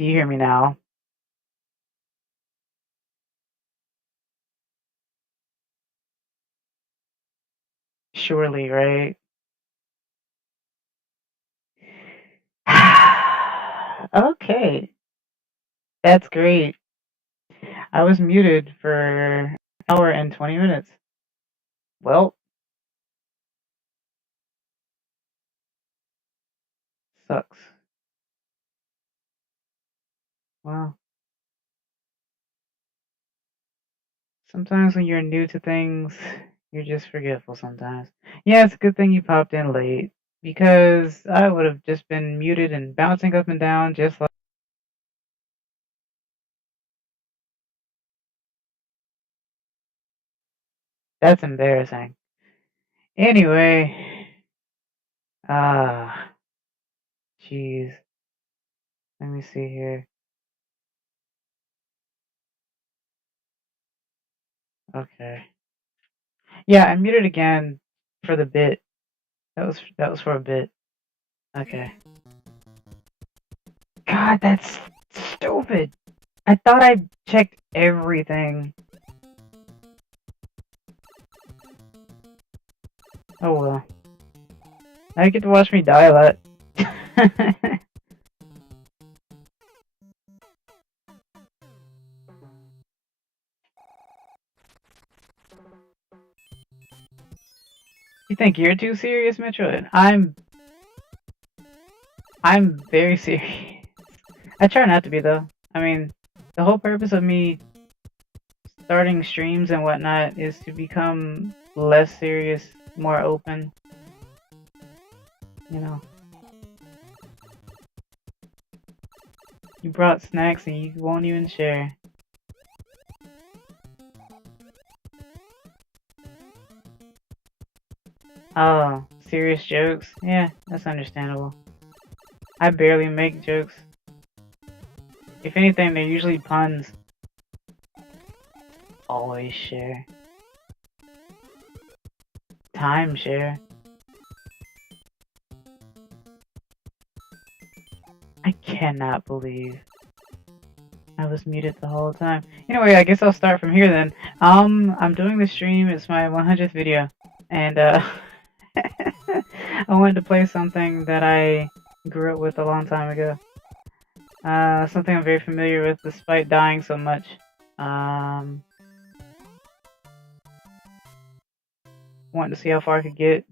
Do you hear me now? Surely, right? Okay, that's great. I was muted for an hour and 20 minutes. Well, sucks. Well, sometimes when you're new to things, you're just forgetful sometimes. Yeah, it's a good thing you popped in late because I would have just been muted and bouncing up and down just like that's embarrassing. Anyway, ah, jeez. Let me see here. Okay. Yeah, I muted again for the bit. That was for a bit. Okay. God, that's stupid. I thought I checked everything. Oh well. Now you get to watch me die a lot. You think you're too serious, Metroid? I'm very serious. I try not to be though. I mean, the whole purpose of me starting streams and whatnot is to become less serious, more open. You know. You brought snacks and you won't even share. Oh, serious jokes? Yeah, that's understandable. I barely make jokes. If anything, they're usually puns. Always share. Timeshare. I cannot believe I was muted the whole time. Anyway, I guess I'll start from here then. I'm doing the stream. It's my 100th video, and I wanted to play something that I grew up with a long time ago. Something I'm very familiar with, despite dying so much. Wanted to see how far I could get,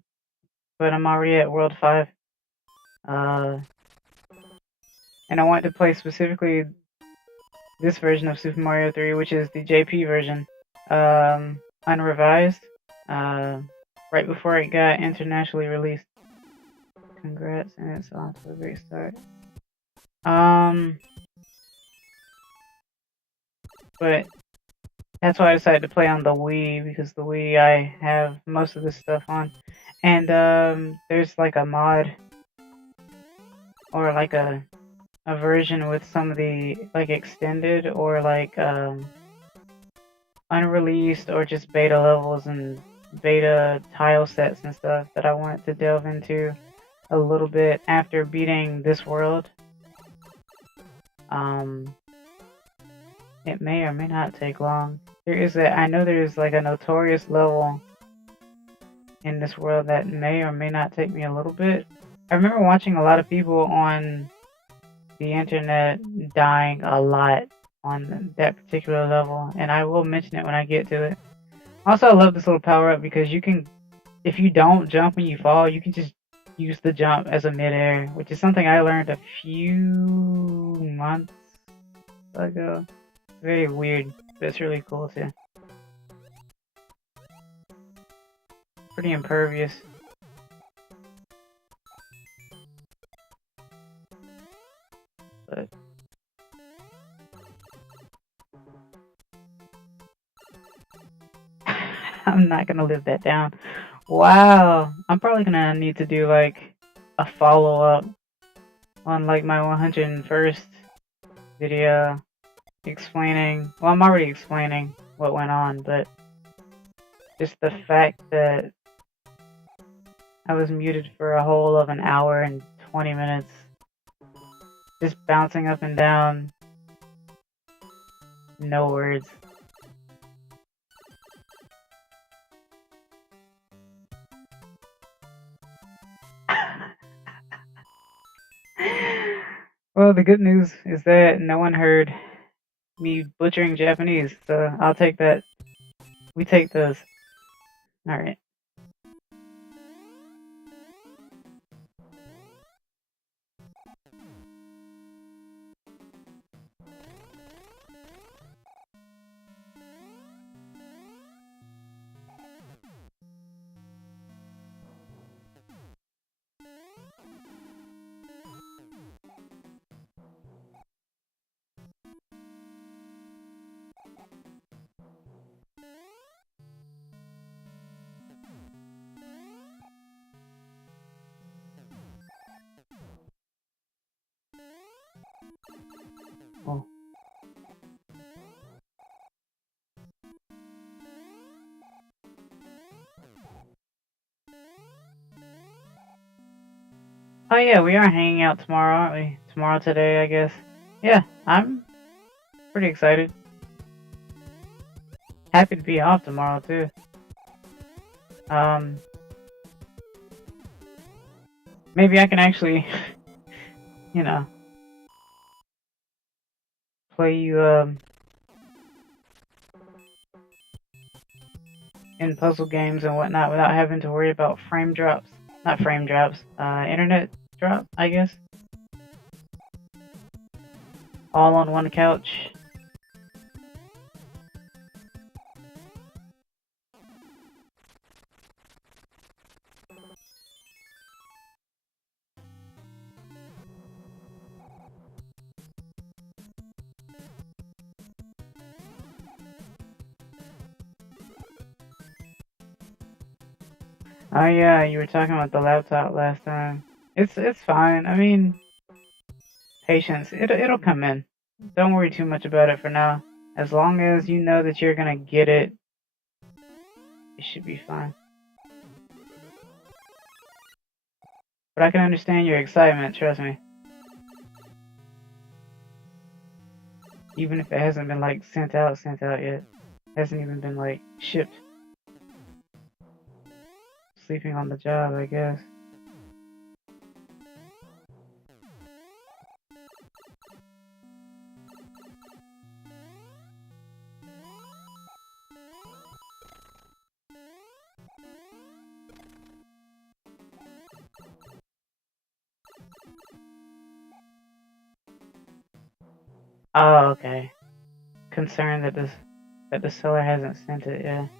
but I'm already at World 5. And I wanted to play specifically this version of Super Mario 3, which is the JP version, unrevised, right before it got internationally released. Congrats, and it's off to a great start. But that's why I decided to play on the Wii, because the Wii I have most of this stuff on. And there's like a mod or like a version with some of the like extended or like unreleased or just beta levels and beta tile sets and stuff that I wanted to delve into a little bit after beating this world. It may or may not take long. I know there's like a notorious level in this world that may or may not take me a little bit. I remember watching a lot of people on the internet dying a lot on that particular level, and I will mention it when I get to it. Also, I love this little power up because you can, if you don't jump when you fall, you can just use the jump as a midair, which is something I learned a few months ago. Very weird, but it's really cool too. Pretty impervious. But I'm not gonna live that down. Wow, I'm probably gonna need to do like a follow-up on like my 101st video explaining, well, I'm already explaining what went on, but just the fact that I was muted for a whole of an hour and 20 minutes Just bouncing up and down. No words. Well, the good news is that no one heard me butchering Japanese, so I'll take that. We take those. Alright. Oh. Oh yeah, we are hanging out tomorrow, aren't we? Tomorrow today, I guess. Yeah, I'm pretty excited. Happy to be off tomorrow too. Maybe I can actually, you know, play you in puzzle games and whatnot without having to worry about frame drops. Not frame drops, internet drop, I guess. All on one couch. Oh yeah, you were talking about the laptop last time. It's fine. I mean, patience. It'll come in. Don't worry too much about it for now. As long as you know that you're gonna get it, it should be fine. But I can understand your excitement, trust me. Even if it hasn't been like sent out yet. Hasn't even been like shipped. Sleeping on the job, I guess. Oh, okay. Concerned that the seller hasn't sent it yet.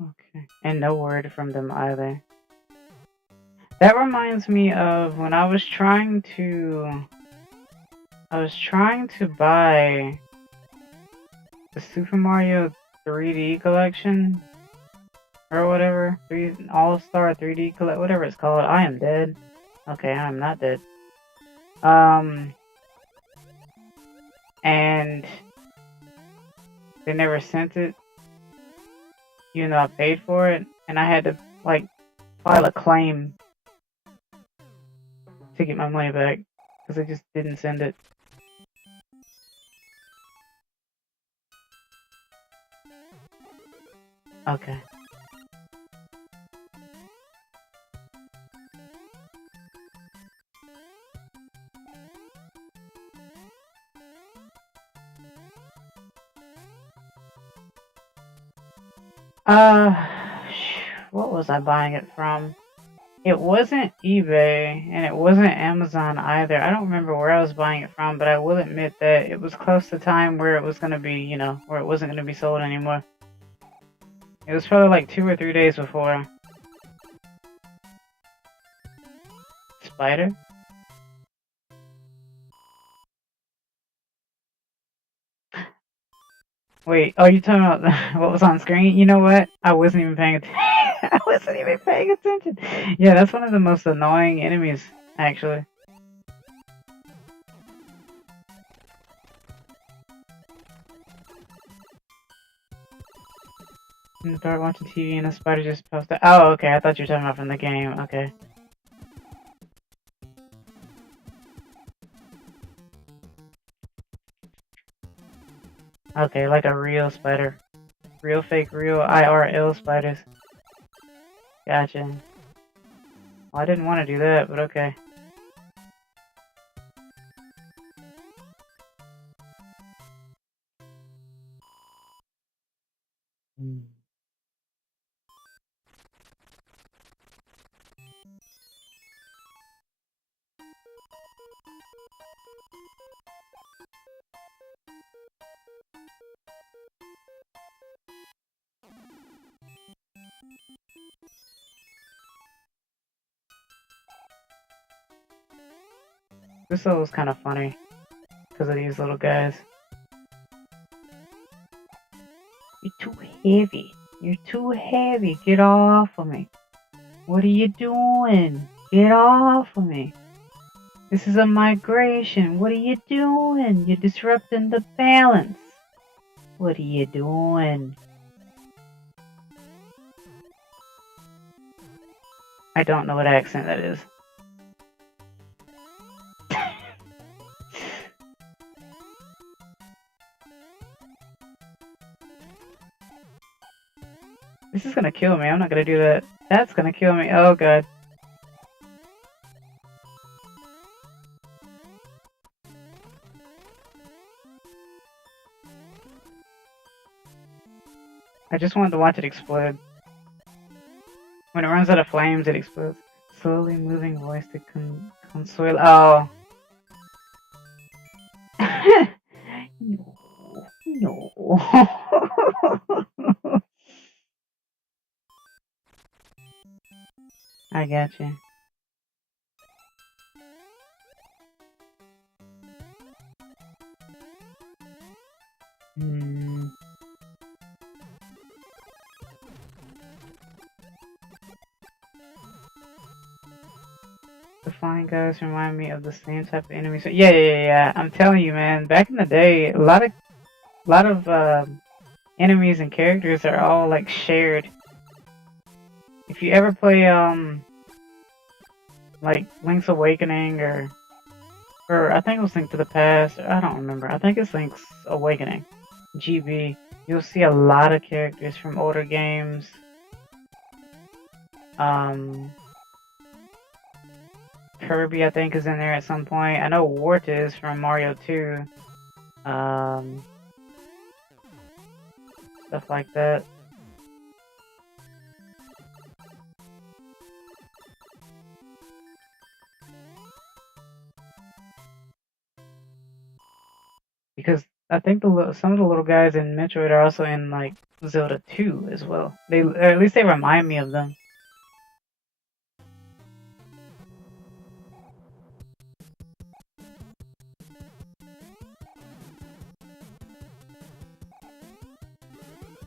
Okay. And no word from them either. That reminds me of when I was trying to buy the Super Mario 3D collection or whatever, All-Star 3D collect, whatever it's called. I am dead. Okay, I'm not dead. And they never sent it, even though I paid for it, and I had to like file a claim to get my money back because they just didn't send it. Okay. What was I buying it from? It wasn't eBay, and it wasn't Amazon either. I don't remember where I was buying it from, but I will admit that it was close to time where it was gonna be, you know, where it wasn't gonna be sold anymore. It was probably like 2 or 3 days before. Spider? Wait, oh, you talking about what was on screen? You know what? I wasn't even paying attention. I wasn't even paying attention. Yeah, that's one of the most annoying enemies, actually. Start watching TV and a spider just popped out. Oh, okay. I thought you were talking about from the game. Okay. Okay, like a real spider. Real fake, real IRL spiders. Gotcha. Well, I didn't want to do that, but okay. This level was kind of funny because of these little guys. You're too heavy. You're too heavy. Get off of me. What are you doing? Get off of me. This is a migration. What are you doing? You're disrupting the balance. What are you doing? I don't know what accent that is. This is gonna kill me. I'm not gonna do that. That's gonna kill me. Oh god. I just wanted to watch it explode. When it runs out of flames, it explodes. Slowly moving voice to consuelo. Oh. No. No. I got you. The flying guys remind me of the same type of enemies. Yeah. I'm telling you, man. Back in the day, a lot of enemies and characters are all like shared. If you ever play like Link's Awakening or I think it was Link to the Past. I don't remember. I think it's Link's Awakening. GB. You'll see a lot of characters from older games. Kirby, I think, is in there at some point. I know Wart is from Mario 2. Stuff like that. Because I think some of the little guys in Metroid are also in like Zelda 2 as well. Or at least they remind me of them.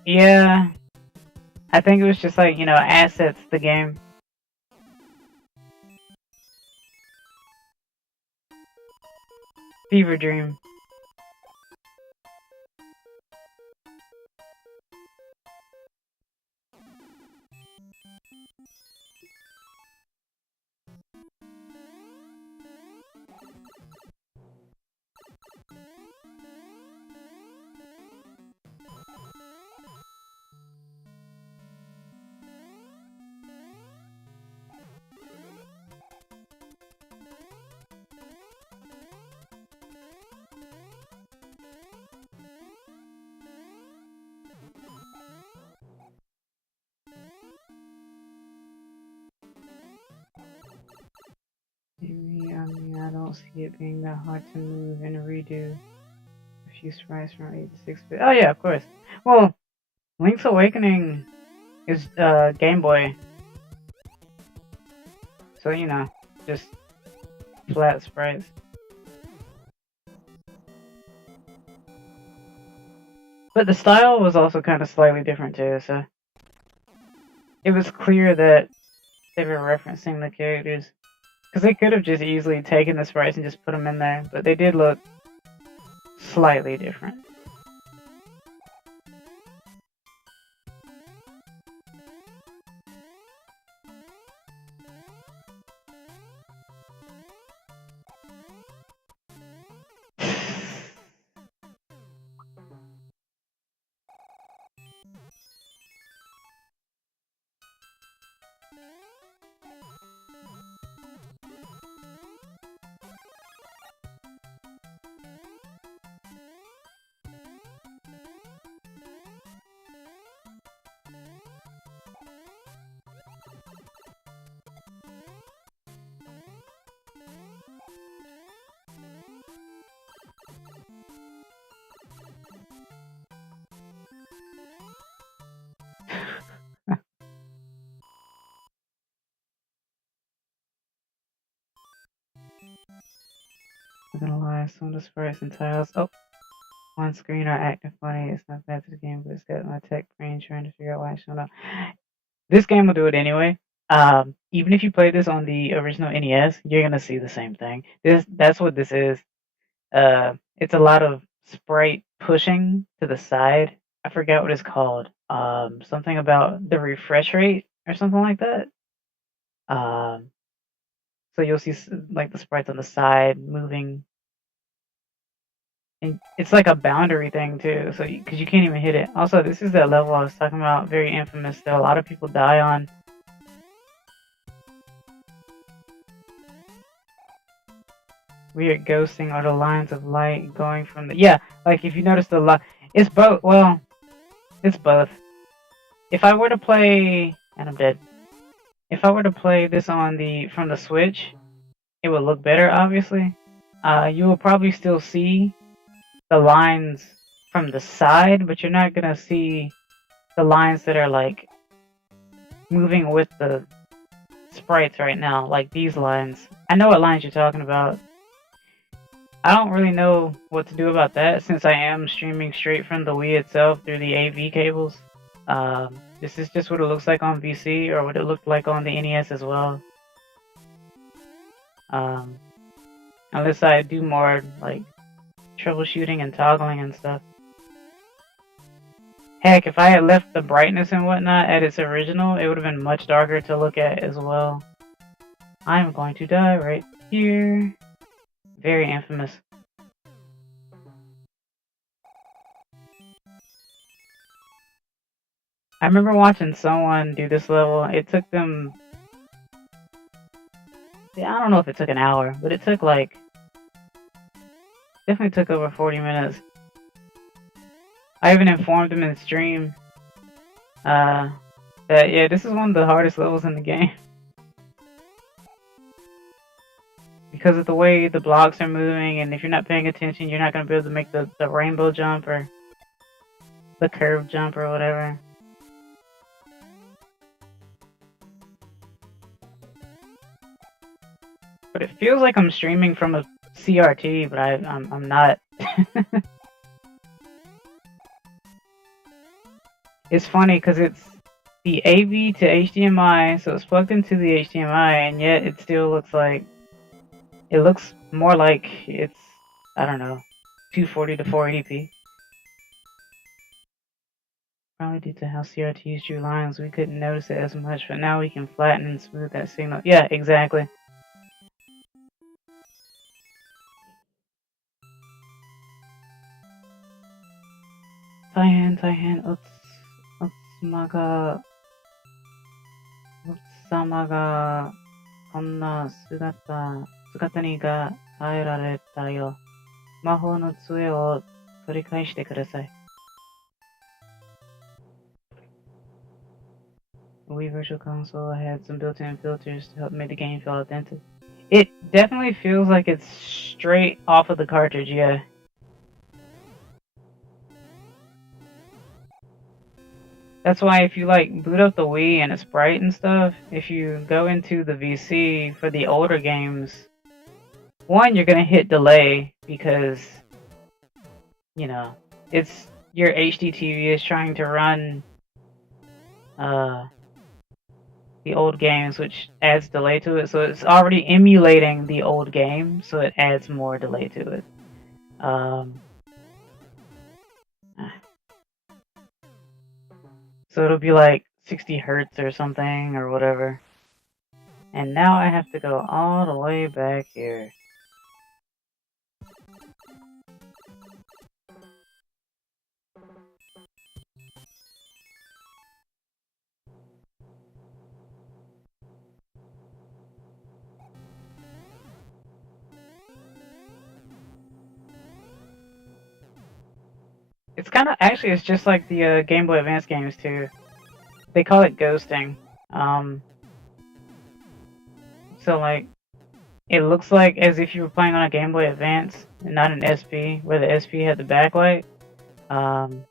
Yeah, I think it was just like, you know, assets the game. Fever Dream. I don't see it being that hard to move and redo a few sprites from 8 to 6-bit. Oh yeah, of course. Well, Link's Awakening is Game Boy. So, you know, just flat sprites. But the style was also kind of slightly different too, so it was clear that they were referencing the characters. Because they could have just easily taken the sprites and just put them in there, but they did look slightly different. I'm gonna lie, some of the sprites and tiles on screen are acting funny. It's not bad to the game, but it's got my tech brain trying to figure out why it's showing up. This game will do it anyway. Even if you play this on the original NES, you're gonna see the same thing. That's what this is. It's a lot of sprite pushing to the side. I forgot what it's called. Something about the refresh rate or something like that. So you'll see like the sprites on the side moving, and it's like a boundary thing too. So because you can't even hit it. Also, this is that level I was talking about, very infamous that a lot of people die on. Weird ghosting are the lines of light going from the like if you notice the light, it's both. Well, it's both. If I were to play, and I'm dead. If I were to play this on from the Switch, it would look better, obviously. You will probably still see the lines from the side, but you're not gonna see the lines that are like moving with the sprites right now, like these lines. I know what lines you're talking about. I don't really know what to do about that since I am streaming straight from the Wii itself through the AV cables. This is just what it looks like on VC, or what it looked like on the NES as well. Unless I do more like troubleshooting and toggling and stuff. Heck, if I had left the brightness and whatnot at its original, it would have been much darker to look at as well. I'm going to die right here. Very infamous. I remember watching someone do this level. It took them... I don't know if it took an hour, but it took like... Definitely took over 40 minutes. I even informed him in the stream that, yeah, this is one of the hardest levels in the game. Because of the way the blocks are moving, and if you're not paying attention, you're not going to be able to make the rainbow jump or the curve jump or whatever. But it feels like I'm streaming from a CRT, but I'm not. It's funny because it's the AV to HDMI, so it's plugged into the HDMI, and yet it still looks like... It looks more like it's, I don't know, 240 to 480p. Probably due to how CRTs drew lines, we couldn't notice it as much, but now we can flatten and smooth that signal. Yeah, exactly. Taihen, Utsama ga, konna sugata ni ga taerareta yo. Mahou no tsue o torikaeshite kudasai. The Wii Virtual Console had some built-in filters to help make the game feel authentic. It definitely feels like it's straight off of the cartridge, yeah. That's why if you like boot up the Wii and it's bright and stuff, if you go into the VC for the older games, one, you're gonna hit delay because, you know, it's your HD TV is trying to run the old games, which adds delay to it. So it's already emulating the old game, so it adds more delay to it. So it'll be like 60 hertz or something or whatever. And now I have to go all the way back here. It's kind of, actually, it's just like the Game Boy Advance games too. They call it ghosting. So like, it looks like as if you were playing on a Game Boy Advance and not an SP, where the SP had the backlight. And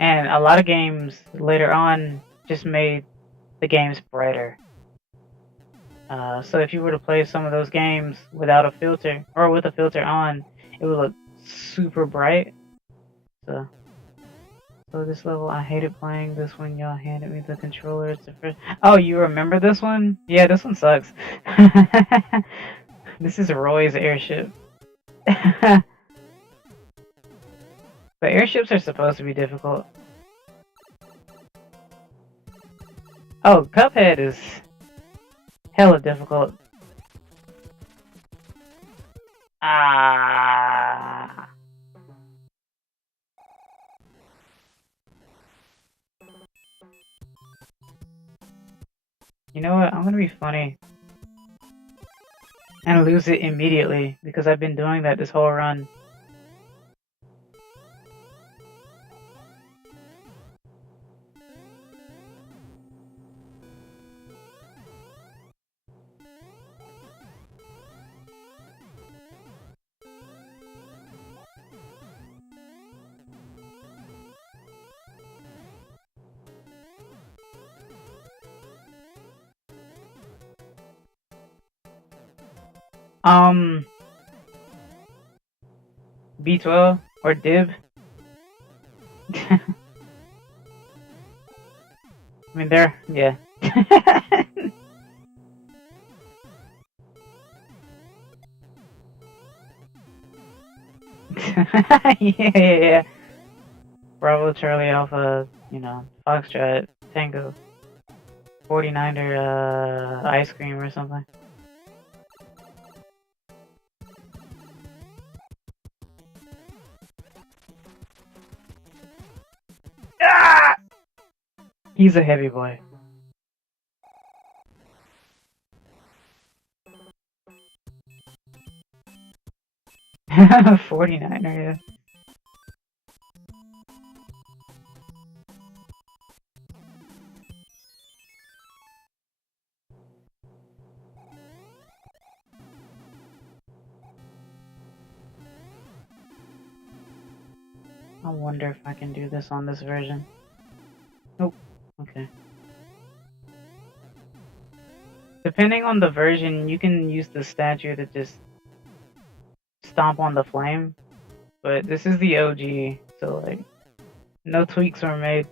a lot of games later on just made the games brighter. So if you were to play some of those games without a filter, or with a filter on, it would look super bright. So this level, I hated playing this when y'all handed me the controller. It's the first. Oh, you remember this one? Yeah, this one sucks. This is Roy's airship. But airships are supposed to be difficult. Oh, Cuphead is hella difficult. Ah. You know what? I'm gonna be funny and lose it immediately because I've been doing that this whole run. B12 or Dib. I mean, they're, yeah. Yeah. Bravo, Charlie, Alpha, you know, Foxtrot, Tango, 49er, ice cream or something. Ah! He's a heavy boy. $49er, yeah. I wonder if I can do this on this version. Nope. Okay. Depending on the version, you can use the statue to just stomp on the flame. But this is the OG, so like, no tweaks were made.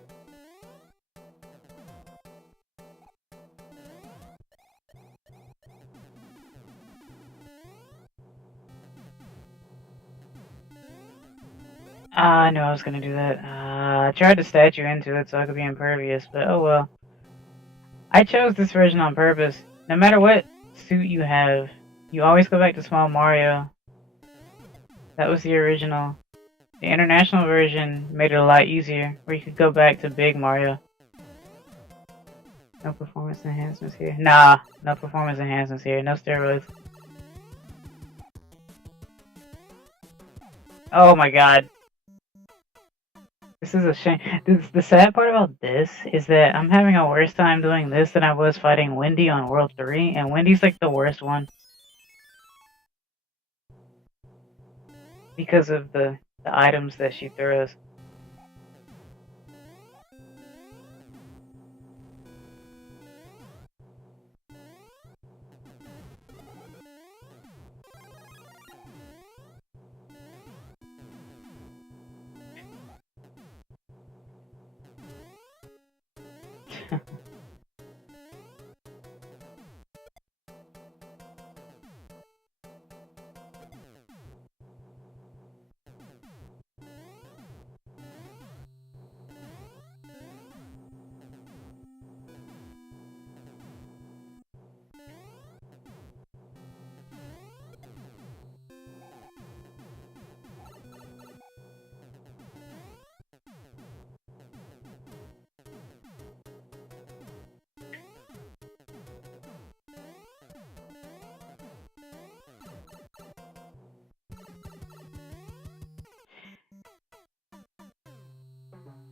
I knew I was gonna do that. I tried to statue into it so I could be impervious, but oh well. I chose this version on purpose. No matter what suit you have, you always go back to Small Mario. That was the original. The international version made it a lot easier, where you could go back to Big Mario. No performance enhancements here. Nah, no performance enhancements here. No steroids. Oh my god. This is a shame. The sad part about this is that I'm having a worse time doing this than I was fighting Wendy on World 3, and Wendy's like the worst one. Because of the items that she throws.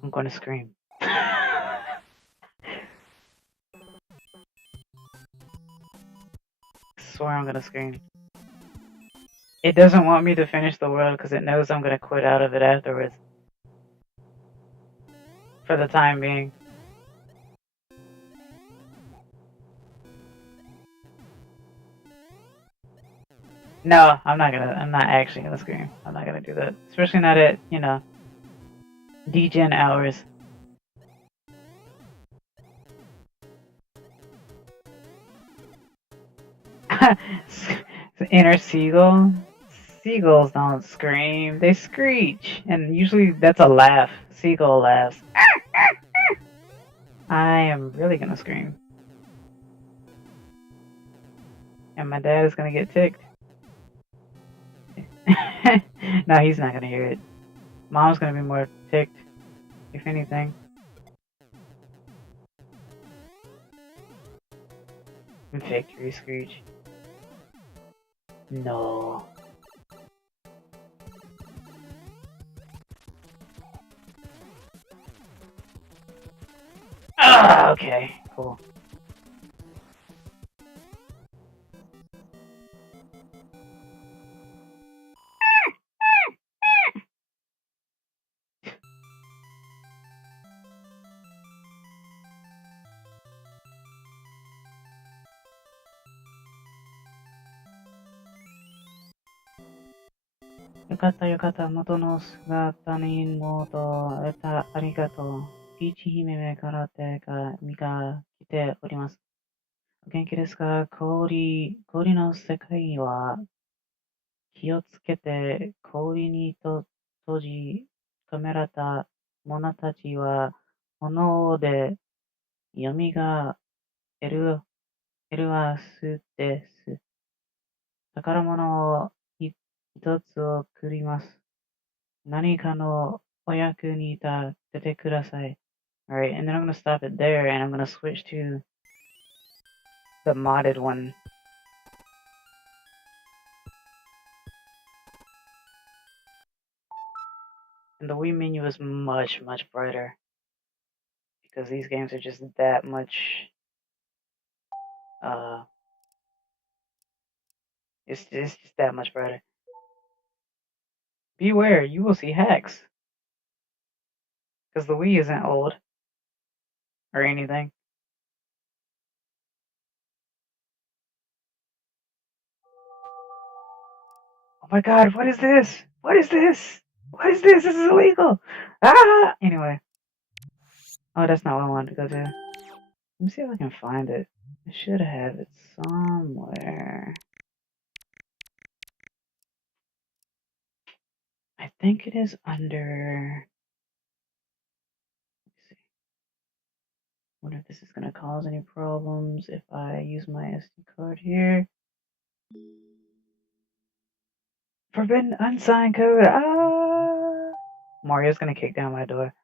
I'm gonna scream. Swear I'm gonna scream. It doesn't want me to finish the world because it knows I'm gonna quit out of it afterwards. For the time being. No, I'm not actually gonna scream. I'm not gonna do that. Especially not at, degen hours. Inner seagull? Seagulls don't scream, they screech. And usually that's a laugh. Seagull laughs. I am really gonna scream. And my dad is gonna get ticked. No, he's not gonna hear it. Mom's gonna be more ticked, if anything. Victory screech. No. Ah, okay, cool.よかったよかった。元の姿に戻れた。ありがとう。ピーチ姫目から手が身が来ております。お元気ですか？氷の世界は気をつけて氷に閉じ込められた者たちは炎で蘇るはすです。宝物を一つ送ります。何かのお役に立ててください。Alright, and then I'm gonna stop it there and I'm gonna switch to the modded one. And the Wii menu is much, much brighter. Because these games are just that much, it's just that much brighter. Beware, you will see hacks. Because the Wii isn't old. Or anything. Oh my god, what is this? What is this? What is this? This is illegal! Ah! Anyway. Oh, that's not what I wanted to go to. Let me see if I can find it. I should have it somewhere. I think it is under... Let's see. I wonder if this is going to cause any problems if I use my SD card here. Forbidden unsigned code! Ah! Mario's going to kick down my door.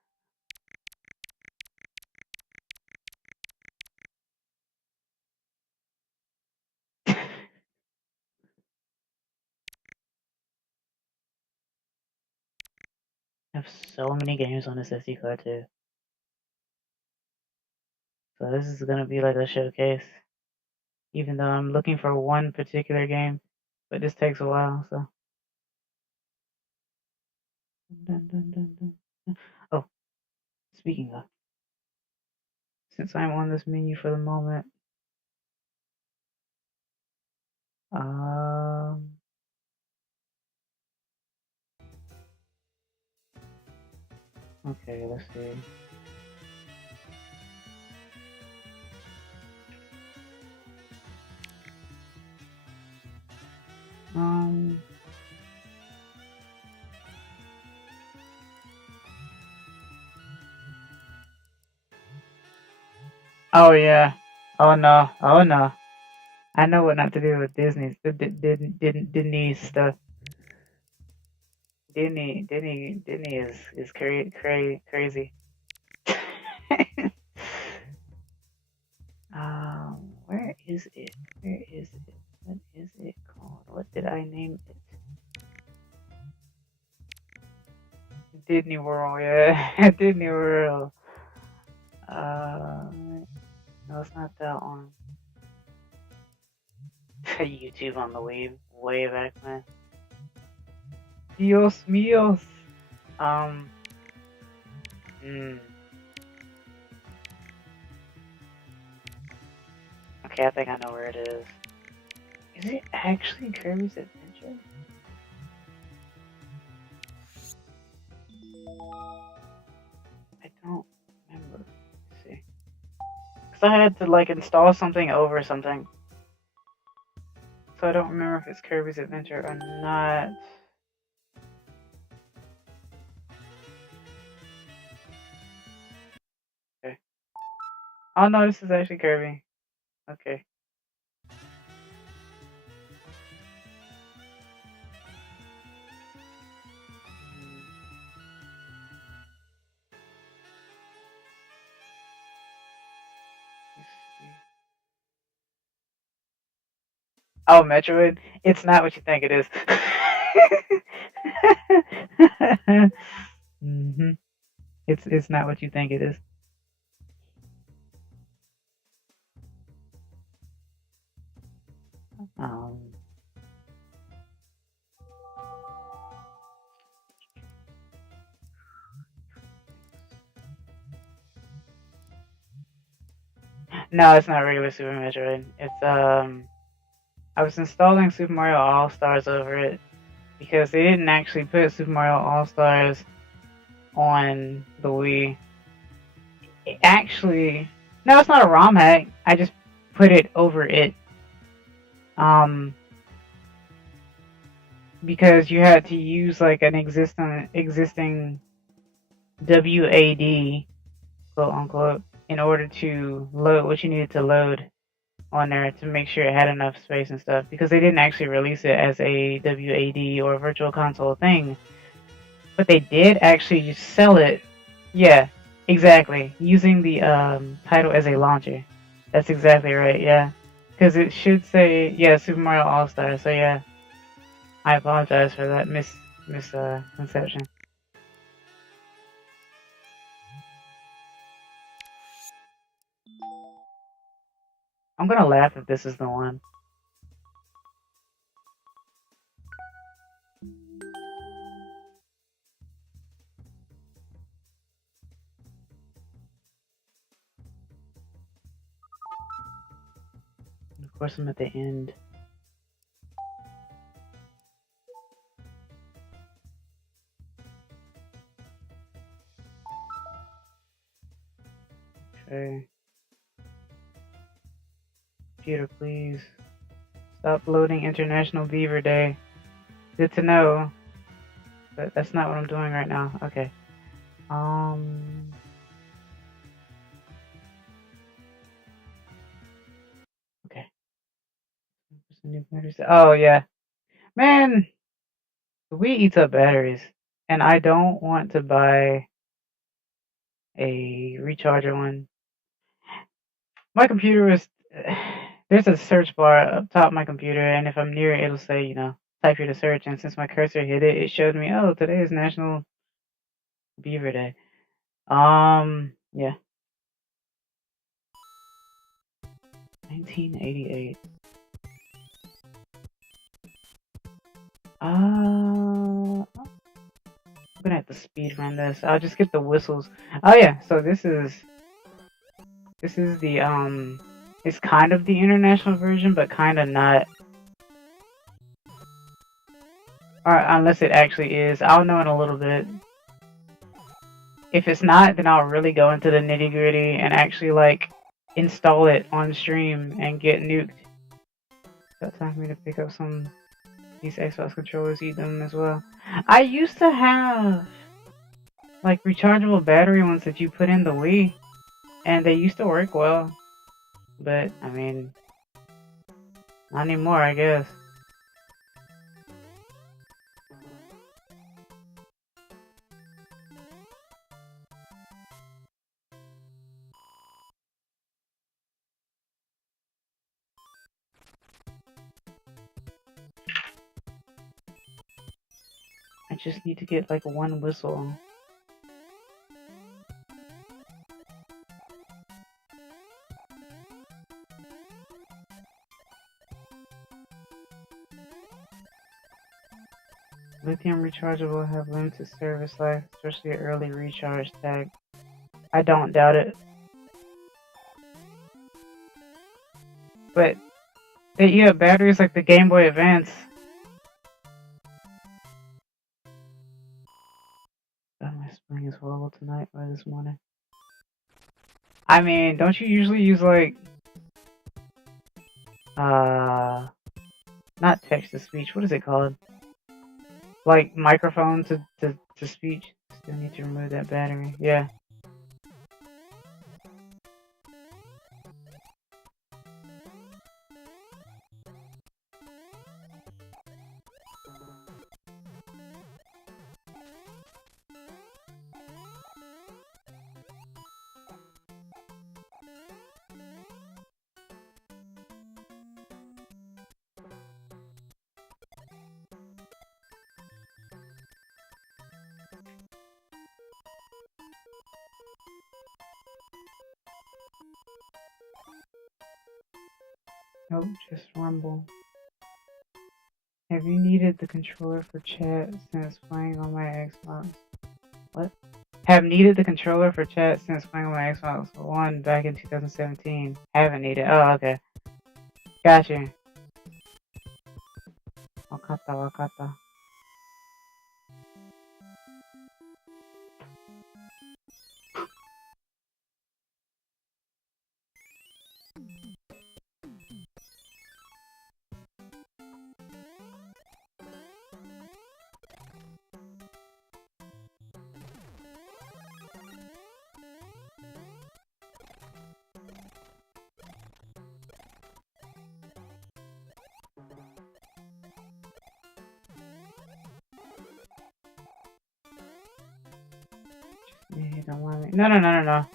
I have so many games on this SD card too. So this is gonna be like a showcase. Even though I'm looking for one particular game. But this takes a while, so. Dun, dun, dun, dun. Oh, speaking of. Since I'm on this menu for the moment. Okay, let's see. Oh yeah. Oh no. Oh no. I know what not to do with Disney. Disney stuff. Disney is crazy. Where is it? Where is it? What is it called? What did I name it? Disney World, yeah. Disney World. No, it's not that one. YouTube on the way back when. Dios míos. Okay, I think I know where it is. Is it actually Kirby's Adventure? I don't remember. Let's see. Because I had to like install something over something. So I don't remember if it's Kirby's Adventure or not. Okay. Oh no, this is actually Kirby. Okay. Oh, Metroid? It's not what you think it is. Mm-hmm. It's not what you think it is. No, it's not regular Super Metroid. It's I was installing Super Mario All Stars over it because they didn't actually put Super Mario All Stars on the Wii. Actually, no, it's not a ROM hack. I just put it over it. Because you had to use like an existing WAD, quote unquote, in order to load what you needed to load on there to make sure it had enough space and stuff. Because they didn't actually release it as a WAD or Virtual Console thing, but they did actually sell it. Yeah, exactly. Using the title as a launcher. That's exactly right. Yeah, because it should say Super Mario All Stars. So yeah, I apologize for that misconception. I'm gonna laugh if this is the one. Of course, I'm at the end. Okay. Computer, please. Stop loading International Beaver Day. Good to know. But that's not what I'm doing right now. Okay. Okay. Oh, yeah. Man, the Wii eats up batteries. And I don't want to buy a recharger one. My computer is... There's a search bar up top of my computer, and if I'm near it, it'll say, type here to search. And since my cursor hit it, it showed me, oh, today is National Beaver Day. Yeah. 1988. I'm gonna have to speed run this. I'll just get the whistles. Oh yeah, so this is the it's kind of the international version, but kind of not. Or unless it actually is. I'll know in a little bit. If it's not, then I'll really go into the nitty gritty and actually like install it on stream and get nuked. It's time for me to pick up some these Xbox controllers eat them as well. I used to have like rechargeable battery ones that you put in the Wii, and they used to work well. But I mean, not anymore, I guess. I just need to get like one whistle. Lithium rechargeable have limited service life, especially an early recharge tag. I don't doubt it. But you have batteries like the Game Boy Advance. Oh, my spring is horrible tonight or this morning. I mean, don't you usually use like not text to speech, what is it called? Like microphone to speech? Still need to remove that battery. Yeah. Nope, just rumble. Have you needed the controller for chat since playing on my Xbox? What? Have needed the controller for chat since playing on my Xbox One back in 2017. Haven't needed. Oh, okay. Gotcha. Wakata, wakata. You don't want me. No.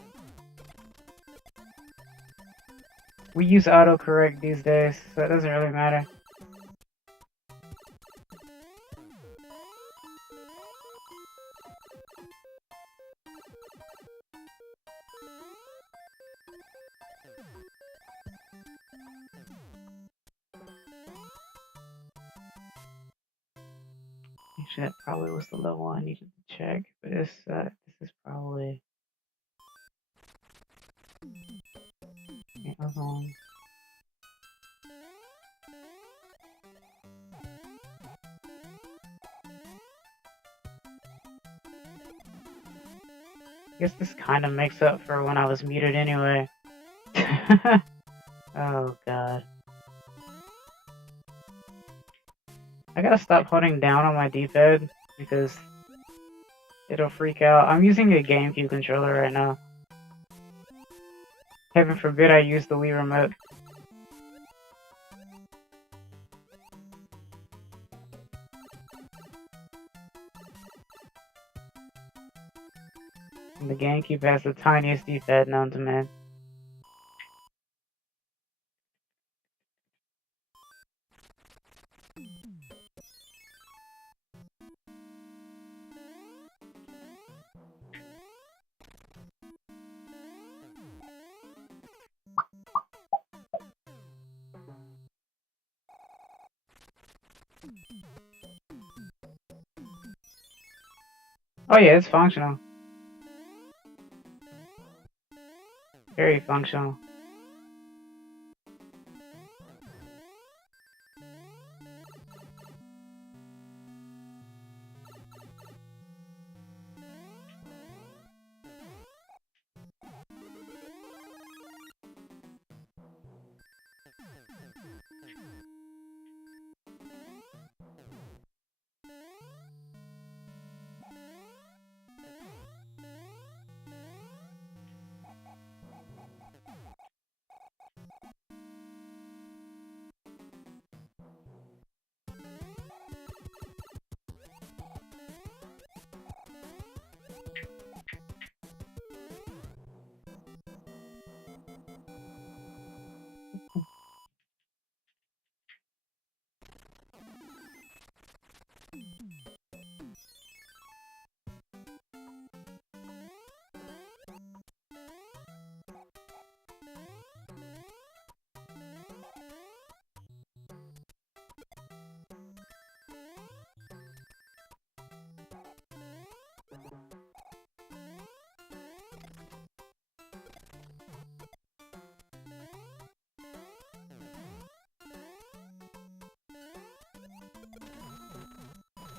We use autocorrect these days, so it doesn't really matter. Actually, that probably was the level I needed to check, but this is probably the other one. I guess this kind of makes up for when I was muted anyway. Oh god. I gotta stop holding down on my D-pad because it'll freak out. I'm using a GameCube controller right now. Heaven forbid I use the Wii remote. And the GameCube has the tiniest D-pad known to man. Oh yeah, it's functional. Very functional.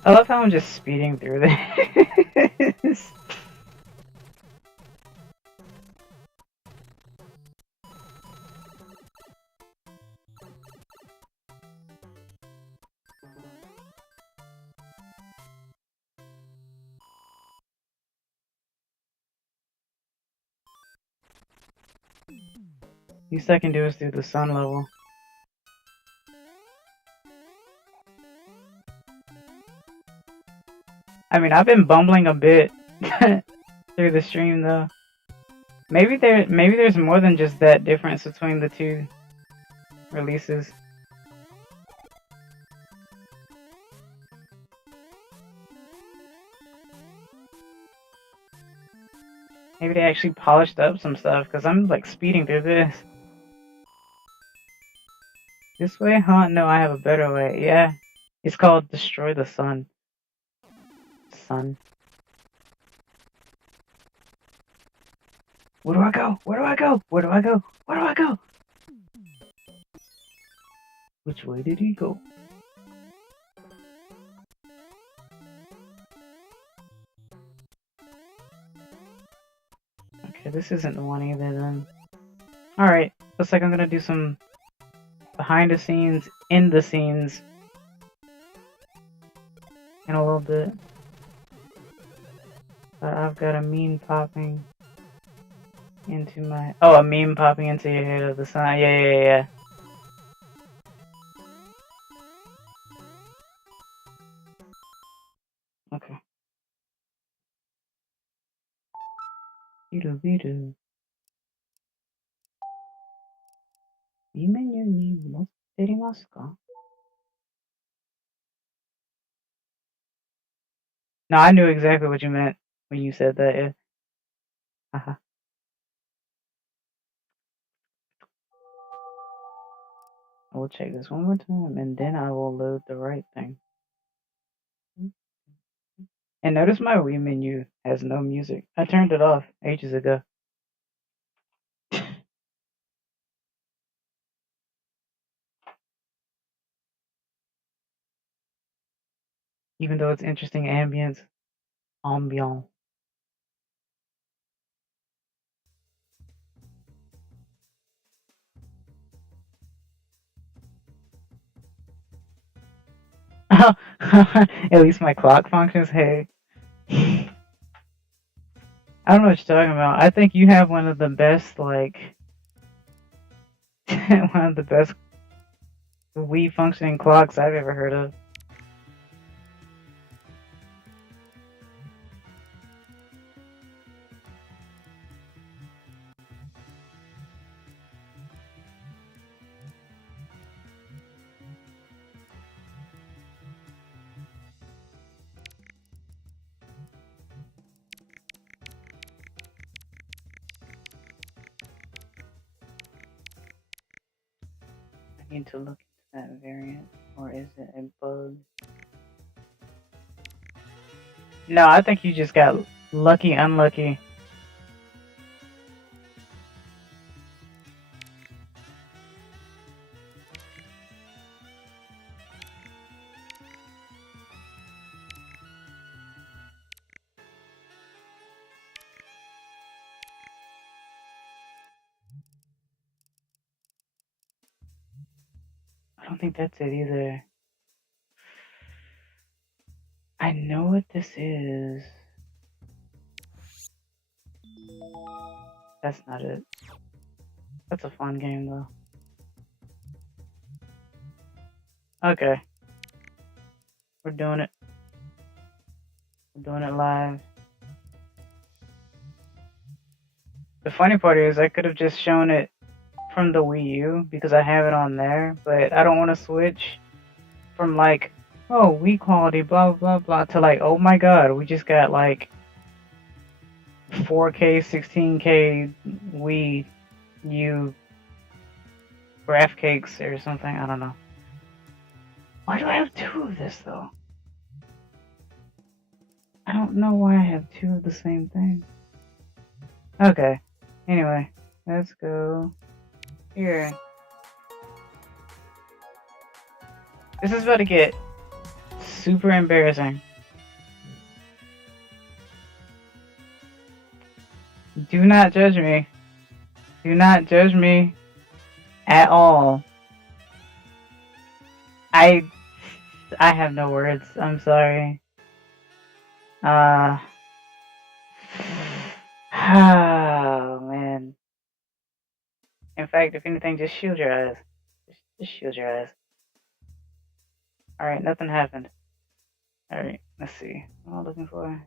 I love how I'm just speeding through this. Least I can do is do the sun level. I mean, I've been bumbling a bit through the stream though. Maybe there's more than just that difference between the two releases. Maybe they actually polished up some stuff, because I'm like speeding through this. This way? Huh? No, I have a better way. Yeah. It's called Destroy the Sun. Sun. Where do I go? Where do I go? Where do I go? Where do I go? Which way did he go? Okay, this isn't the one either then. Alright, looks like I'm gonna do some behind the scenes, in the scenes in a little bit. But I've got a meme popping into my... Oh, a meme popping into your head of the sun. Yeah. Okay. Biru. いいメニューに載っていますか? No, I knew exactly what you meant when you said that, yeah. Haha. I will check this one more time, and then I will load the right thing. And notice my Wii menu has no music. I turned it off ages ago. Even though it's interesting ambience. At least my clock functions. Hey. I don't know what you're talking about. I think you have one of the best, like... one of the best Wii functioning clocks I've ever heard of. I need to look into that variant, or is it a bug? No, I think you just got lucky, unlucky. I don't think that's it either. I know what this is. That's not it. That's a fun game though. Okay. We're doing it. We're doing it live. The funny part is I could have just shown it from the Wii U because I have it on there, but I don't want to switch from like, oh, Wii quality, blah, blah, blah, to like, oh my god, we just got like 4K, 16K Wii U graph cakes or something. I don't know. Why do I have two of this though? I don't know why I have two of the same thing. Okay. Anyway, let's go here. This is about to get super embarrassing. Do not judge me. Do not judge me at all. I have no words. I'm sorry. Oh man. In fact, if anything, just shield your eyes. Just shield your eyes. Alright, nothing happened. Alright, let's see. What am I looking for?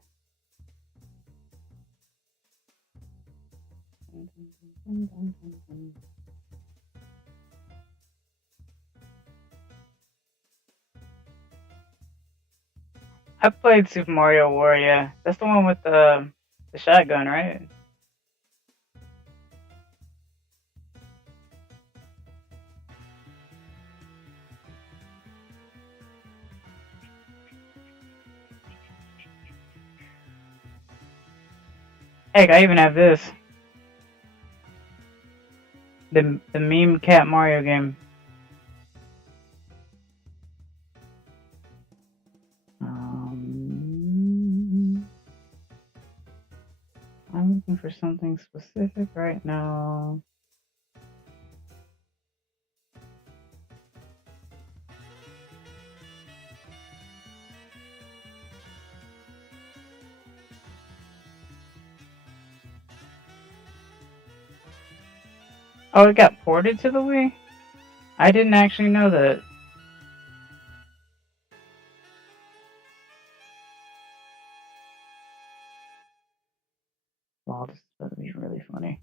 I played Super Mario Warrior. That's the one with the shotgun, right? Heck, I even have this. The meme cat Mario game. I'm looking for something specific right now. Oh, it got ported to the Wii? I didn't actually know that. Wow, this is going to be really funny.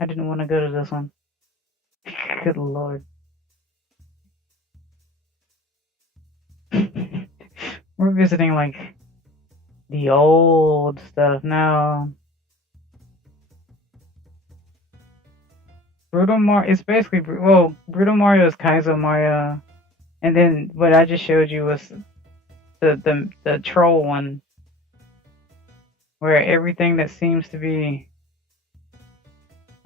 I didn't want to go to this one. Good lord. We're visiting, like, the old stuff now. Brutal Mario, it's basically, well, Brutal Mario is Kaizo Mario. And then what I just showed you was the troll one. Where everything that seems to be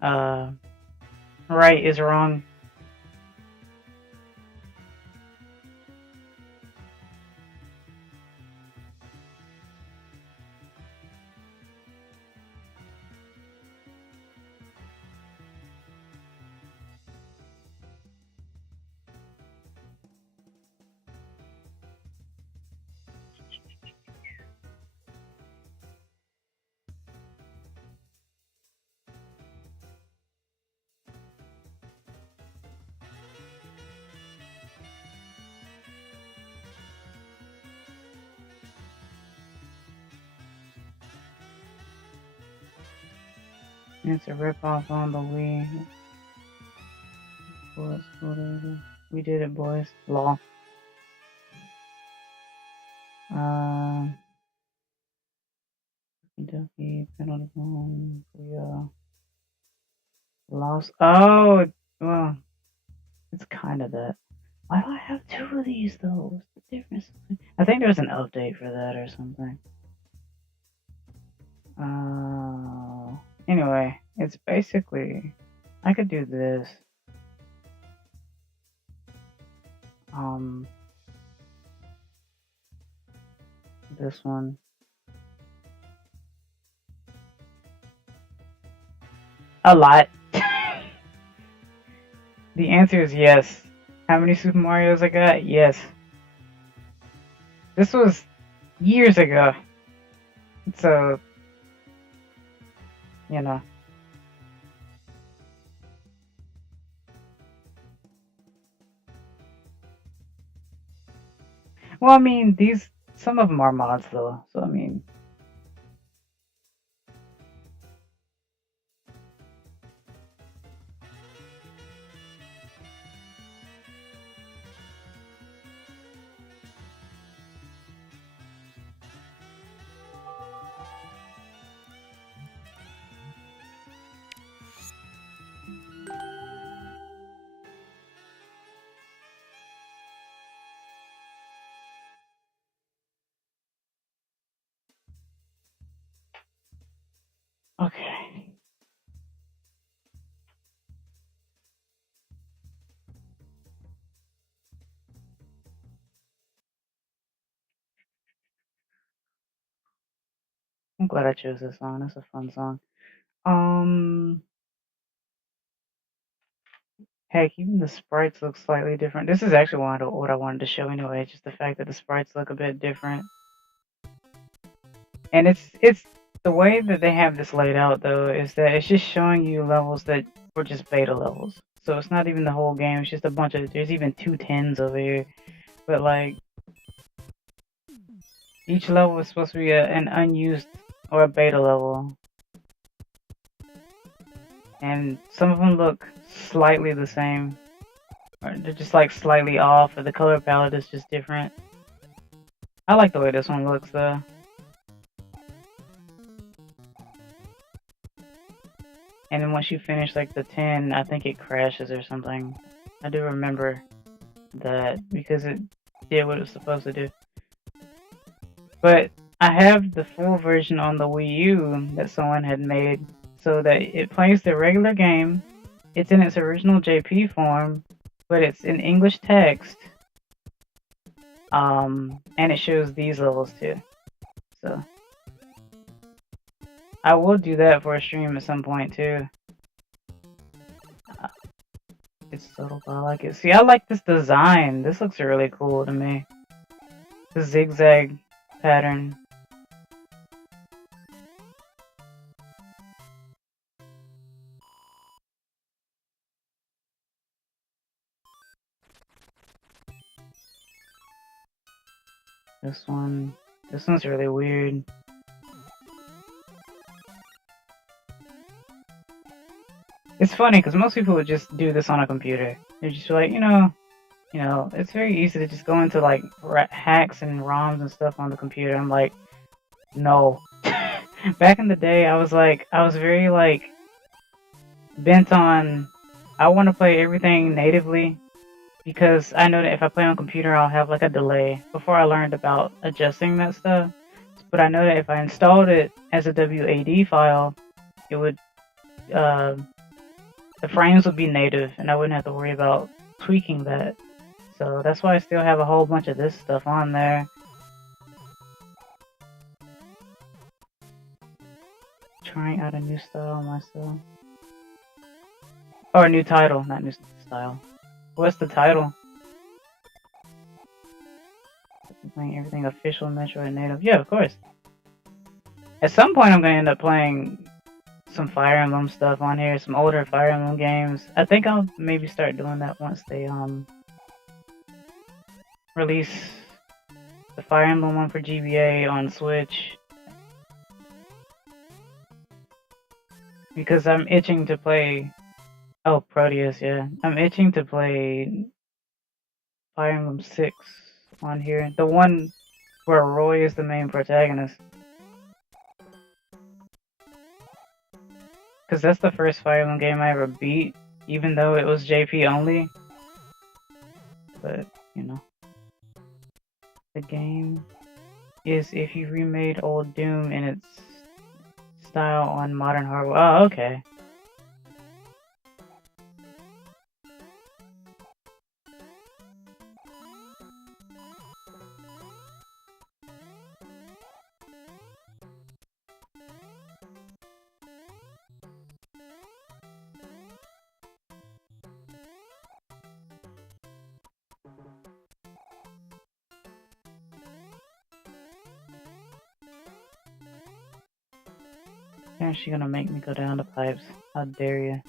right is wrong. It's a ripoff on the Wii. We did it, boys. Law. Kentucky, Panel de Pon, Lost. Oh, well, it's kind of that. Why do I have two of these though? What's the difference? I think there's an update for that or something. Anyway, it's basically, I could do this. This one. A lot. The answer is yes. How many Super Marios I got? Yes. This was years ago. So, you know. Well, I mean, some of them are mods though. So, I mean. I'm glad I chose this song. That's a fun song. Um, Heck, even the sprites look slightly different. This is actually what I wanted to show anyway. Just the fact that the sprites look a bit different, and it's the way that they have this laid out though is that it's just showing you levels that were just beta levels. So it's not even the whole game. It's just a bunch of. There's even 2 10s over here, but like each level is supposed to be an unused or a beta level, and some of them look slightly the same. Or they're just like slightly off, or the color palette is just different. I like the way this one looks though. And then once you finish like the 10, I think it crashes or something. I do remember that because it did what it was supposed to do. But I have the full version on the Wii U that someone had made so that it plays the regular game. It's in its original JP form, but it's in English text. And it shows these levels too. So I will do that for a stream at some point too. It's subtle, but I like it. See, I like this design. This looks really cool to me. The zigzag pattern. This one's really weird. It's funny because most people would just do this on a computer. They're just like, it's very easy to just go into like hacks and ROMs and stuff on the computer. I'm like, no. Back in the day, I was very like bent on. I want to play everything natively because I know that if I play on computer, I'll have like a delay. Before I learned about adjusting that stuff, but I know that if I installed it as a WAD file, it would. The frames would be native and I wouldn't have to worry about tweaking that. So that's why I still have a whole bunch of this stuff on there. Trying out a new style myself. Or a new title, not new style. What's the title? Playing everything official, Metro, and native. Yeah, of course. At some point I'm going to end up playing some Fire Emblem stuff on here, some older Fire Emblem games. I think I'll maybe start doing that once they release the Fire Emblem one for GBA on Switch. Because I'm itching to play Proteus, yeah. I'm itching to play Fire Emblem 6 on here. The one where Roy is the main protagonist. Because that's the first Fire Emblem game I ever beat, even though it was JP only. But, the game is if you remade old Doom in its style on modern hardware. Oh, okay. How is she gonna make me go down the pipes? How dare you?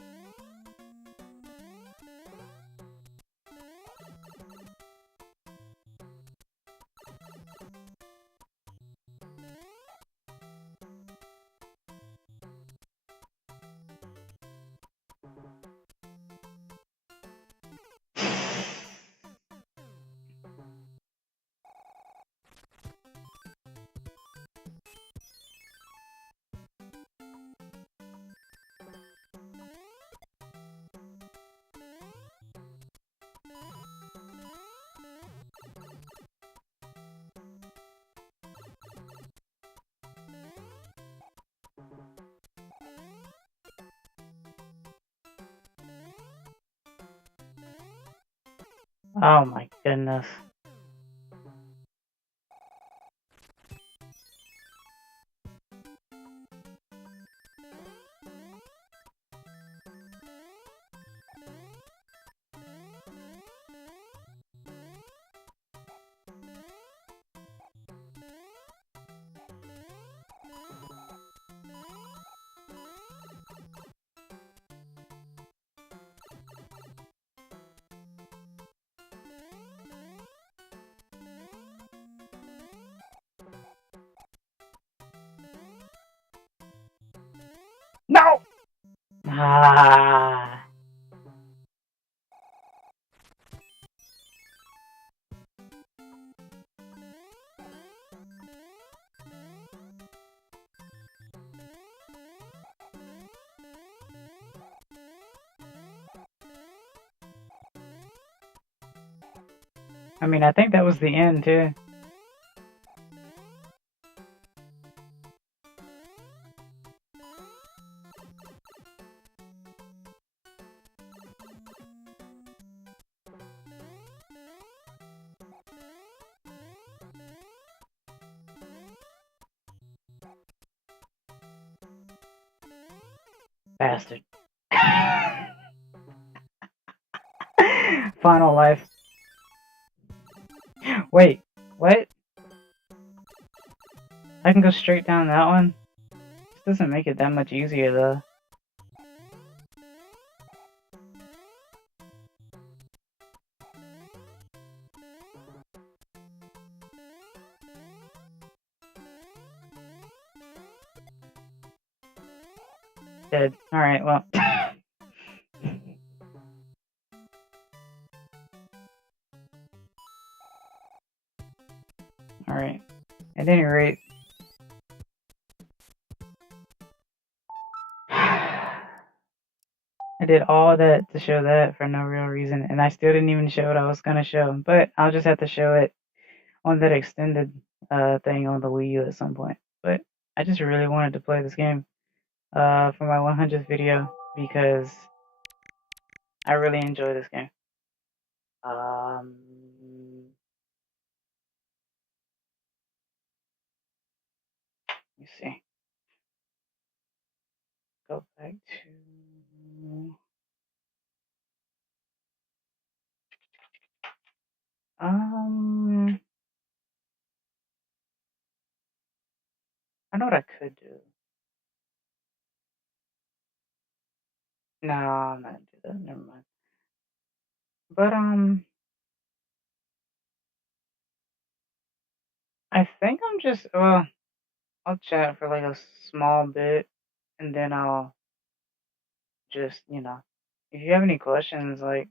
Oh my goodness. Ah. I mean, I think that was the end too. Bastard. Final life. Wait, what? I can go straight down that one? This doesn't make it that much easier though. Dead. Alright, well. Alright. At any rate. I did all that to show that for no real reason, and I still didn't even show what I was gonna show. But I'll just have to show it on that extended thing on the Wii U at some point. But I just really wanted to play this game for my 100th video because I really enjoy this game. Let me see. Go back to I know what I could do. No, I'm not gonna do that. Never mind. But I think I'm just I'll chat for like a small bit, and then I'll just if you have any questions like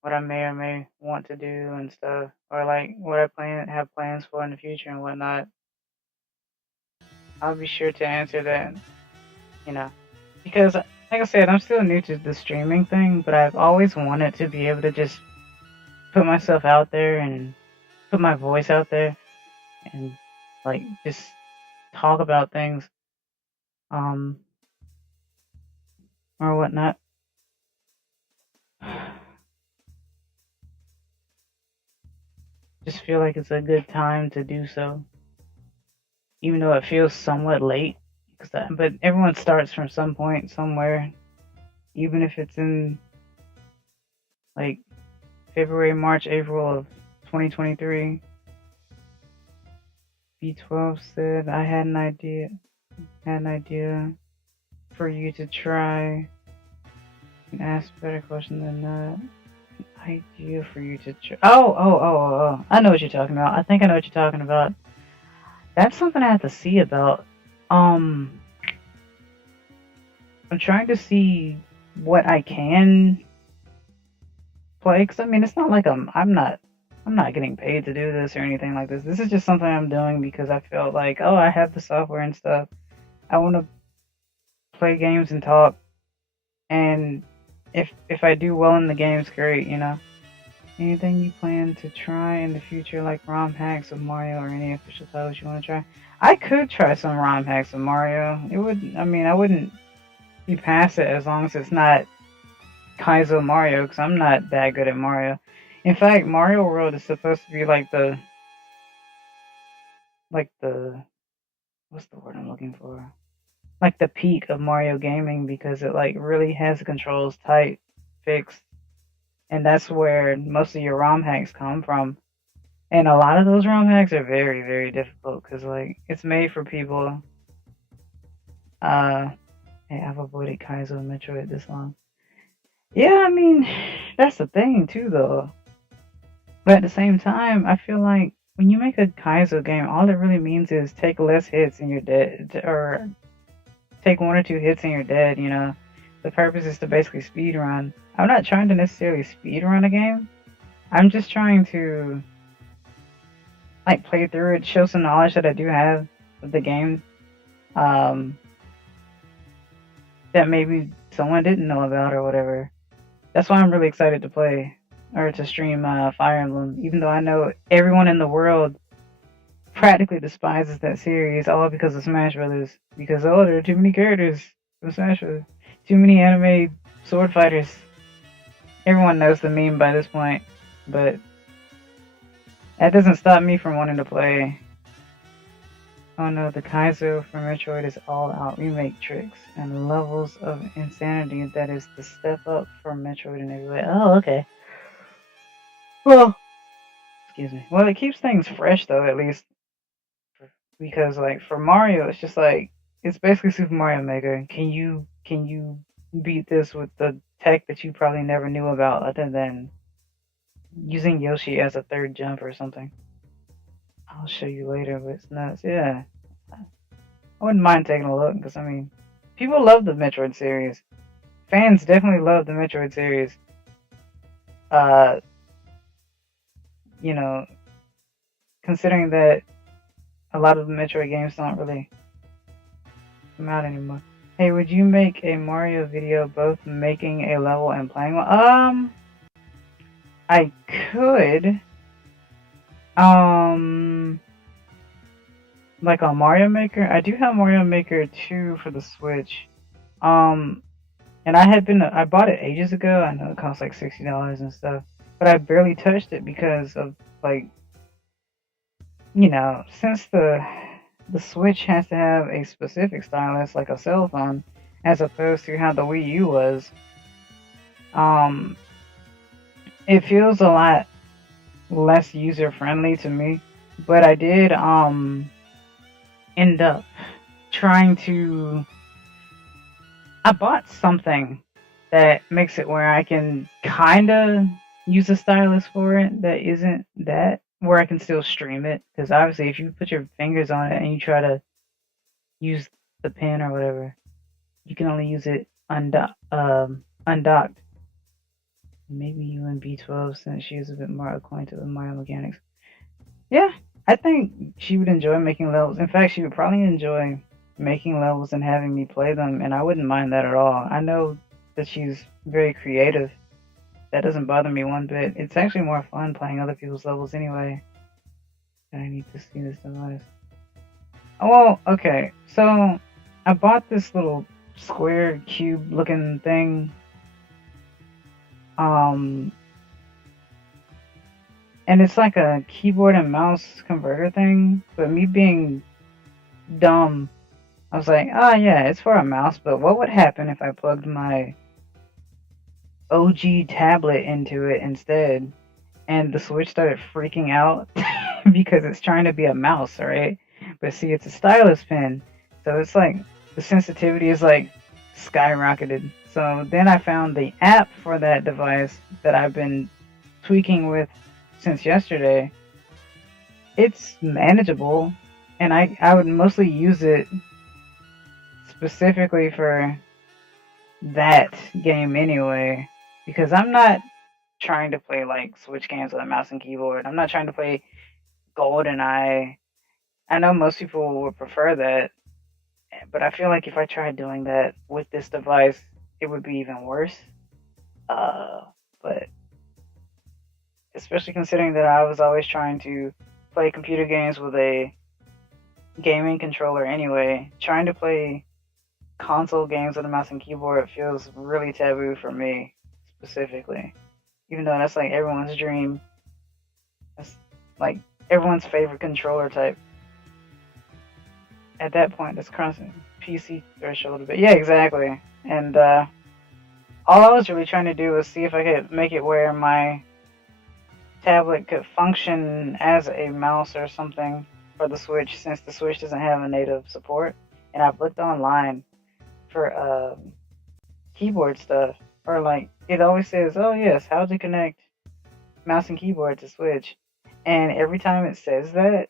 what I may or may want to do and stuff, or like what I have plans for in the future and whatnot, I'll be sure to answer that. Because like I said, I'm still new to the streaming thing, but I've always wanted to be able to just put myself out there and put my voice out there and like just talk about things or whatnot. Just feel like it's a good time to do so, even though it feels somewhat late. But everyone starts from some point somewhere, even if it's in like February, March, April of 2023. B12 said I had an idea for you to try and ask a better question than that. Idea for you to try. Oh. I know what you're talking about. I think I know what you're talking about. That's something I have to see about. I'm trying to see what I can play, because I mean, it's not like I'm not getting paid to do this or anything like this. This is just something I'm doing because I felt like, oh, I have the software and stuff. I want to play games and talk, and if I do well in the games, great, Anything you plan to try in the future, like ROM hacks of Mario or any official titles you want to try? I could try some ROM hacks of Mario. I wouldn't be past it as long as it's not Kaizo Mario, because I'm not that good at Mario. In fact, Mario World is supposed to be like the what's the word I'm looking for? Like the peak of Mario gaming, because it like really has the controls tight, fixed, and that's where most of your ROM hacks come from. And a lot of those ROM hacks are very, very difficult because like it's made for people. Hey, I've avoided Kaizo and Metroid this long. Yeah, I mean, that's the thing too, though. But at the same time, I feel like when you make a Kaizo game, all it really means is take less hits and you're dead, or take one or two hits and you're dead, you know. The purpose is to basically speed run. I'm not trying to necessarily speed run a game. I'm just trying to like play through it, show some knowledge that I do have of the game, that maybe someone didn't know about or whatever. That's why I'm really excited to play or to stream Fire Emblem, even though I know everyone in the world practically despises that series, all because of Smash Brothers. Because there are too many characters from Smash Brothers, too many anime sword fighters. Everyone knows the meme by this point, but that doesn't stop me from wanting to play. Oh no, the Kaizo for Metroid is all out remake tricks and levels of insanity that is the step up for Metroid in every way. Oh, okay. Well, excuse me. Well, it keeps things fresh though, at least. Because like for Mario, it's just like it's basically Super Mario Maker. Can you beat this with the tech that you probably never knew about, other than using Yoshi as a third jump or something? I'll show you later, but it's nuts. Yeah, I wouldn't mind taking a look because I mean, people love the Metroid series. Fans definitely love the Metroid series. You know, considering that a lot of the Metroid games don't really come out anymore. Hey, would you make a Mario video both making a level and playing one? I could. Like on Mario Maker, I do have Mario Maker 2 for the Switch. And I bought it ages ago. I know it costs like $60 and stuff, but I barely touched it because of like, you know, since the Switch has to have a specific stylus like a cell phone, as opposed to how the Wii U was. It feels a lot less user friendly to me. But I did end up trying to. I bought something that makes it where I can kind of use a stylus for it that isn't that, where I can still stream it. Because obviously, if you put your fingers on it and you try to use the pen or whatever, you can only use it undocked. Maybe you and B12, since she is a bit more acquainted with Mario mechanics. Yeah, I think she would enjoy making levels. In fact, she would probably enjoy making levels and having me play them, and I wouldn't mind that at all. I know that she's very creative. That doesn't bother me one bit. It's actually more fun playing other people's levels anyway. I need to see this device. Oh, well, okay. So, I bought this little square cube looking thing. And it's like a keyboard and mouse converter thing, but me being dumb, I was like, oh yeah, it's for a mouse, but what would happen if I plugged my OG tablet into it instead? And the Switch started freaking out because it's trying to be a mouse, right? But see, it's a stylus pen, so it's like the sensitivity is like skyrocketed. So then I found the app for that device that I've been tweaking with since yesterday. It's manageable, and I would mostly use it specifically for that game anyway, because I'm not trying to play like Switch games with a mouse and keyboard. I'm not trying to play GoldenEye. I know most people would prefer that, but I feel like if I tried doing that with this device, it would be even worse. But especially considering that I was always trying to play computer games with a gaming controller anyway, trying to play console games with a mouse and keyboard feels really taboo for me specifically. Even though that's like everyone's dream. That's like everyone's favorite controller type. At that point, that's crossing PC threshold a bit. Yeah, exactly. And all I was really trying to do was see if I could make it where my tablet could function as a mouse or something for the Switch, since the Switch doesn't have a native support. And I've looked online for keyboard stuff, or like it always says, oh yes, how to connect mouse and keyboard to Switch. And every time it says that,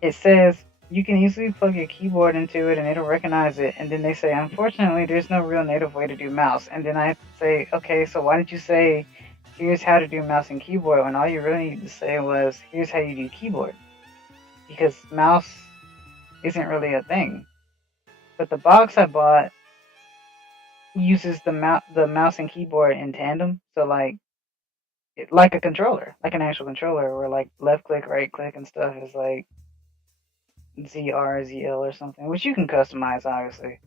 it says you can easily plug your keyboard into it and it'll recognize it. And then they say, unfortunately, there's no real native way to do mouse. And then I say, okay, so why did you say, here's how to do mouse and keyboard when all you really need to say was, here's how you do keyboard? Because mouse isn't really a thing. But the box I bought uses the mouse and keyboard in tandem. So like a controller, like an actual controller, where like left click, right click, and stuff is like ZR, ZL, or something, which you can customize obviously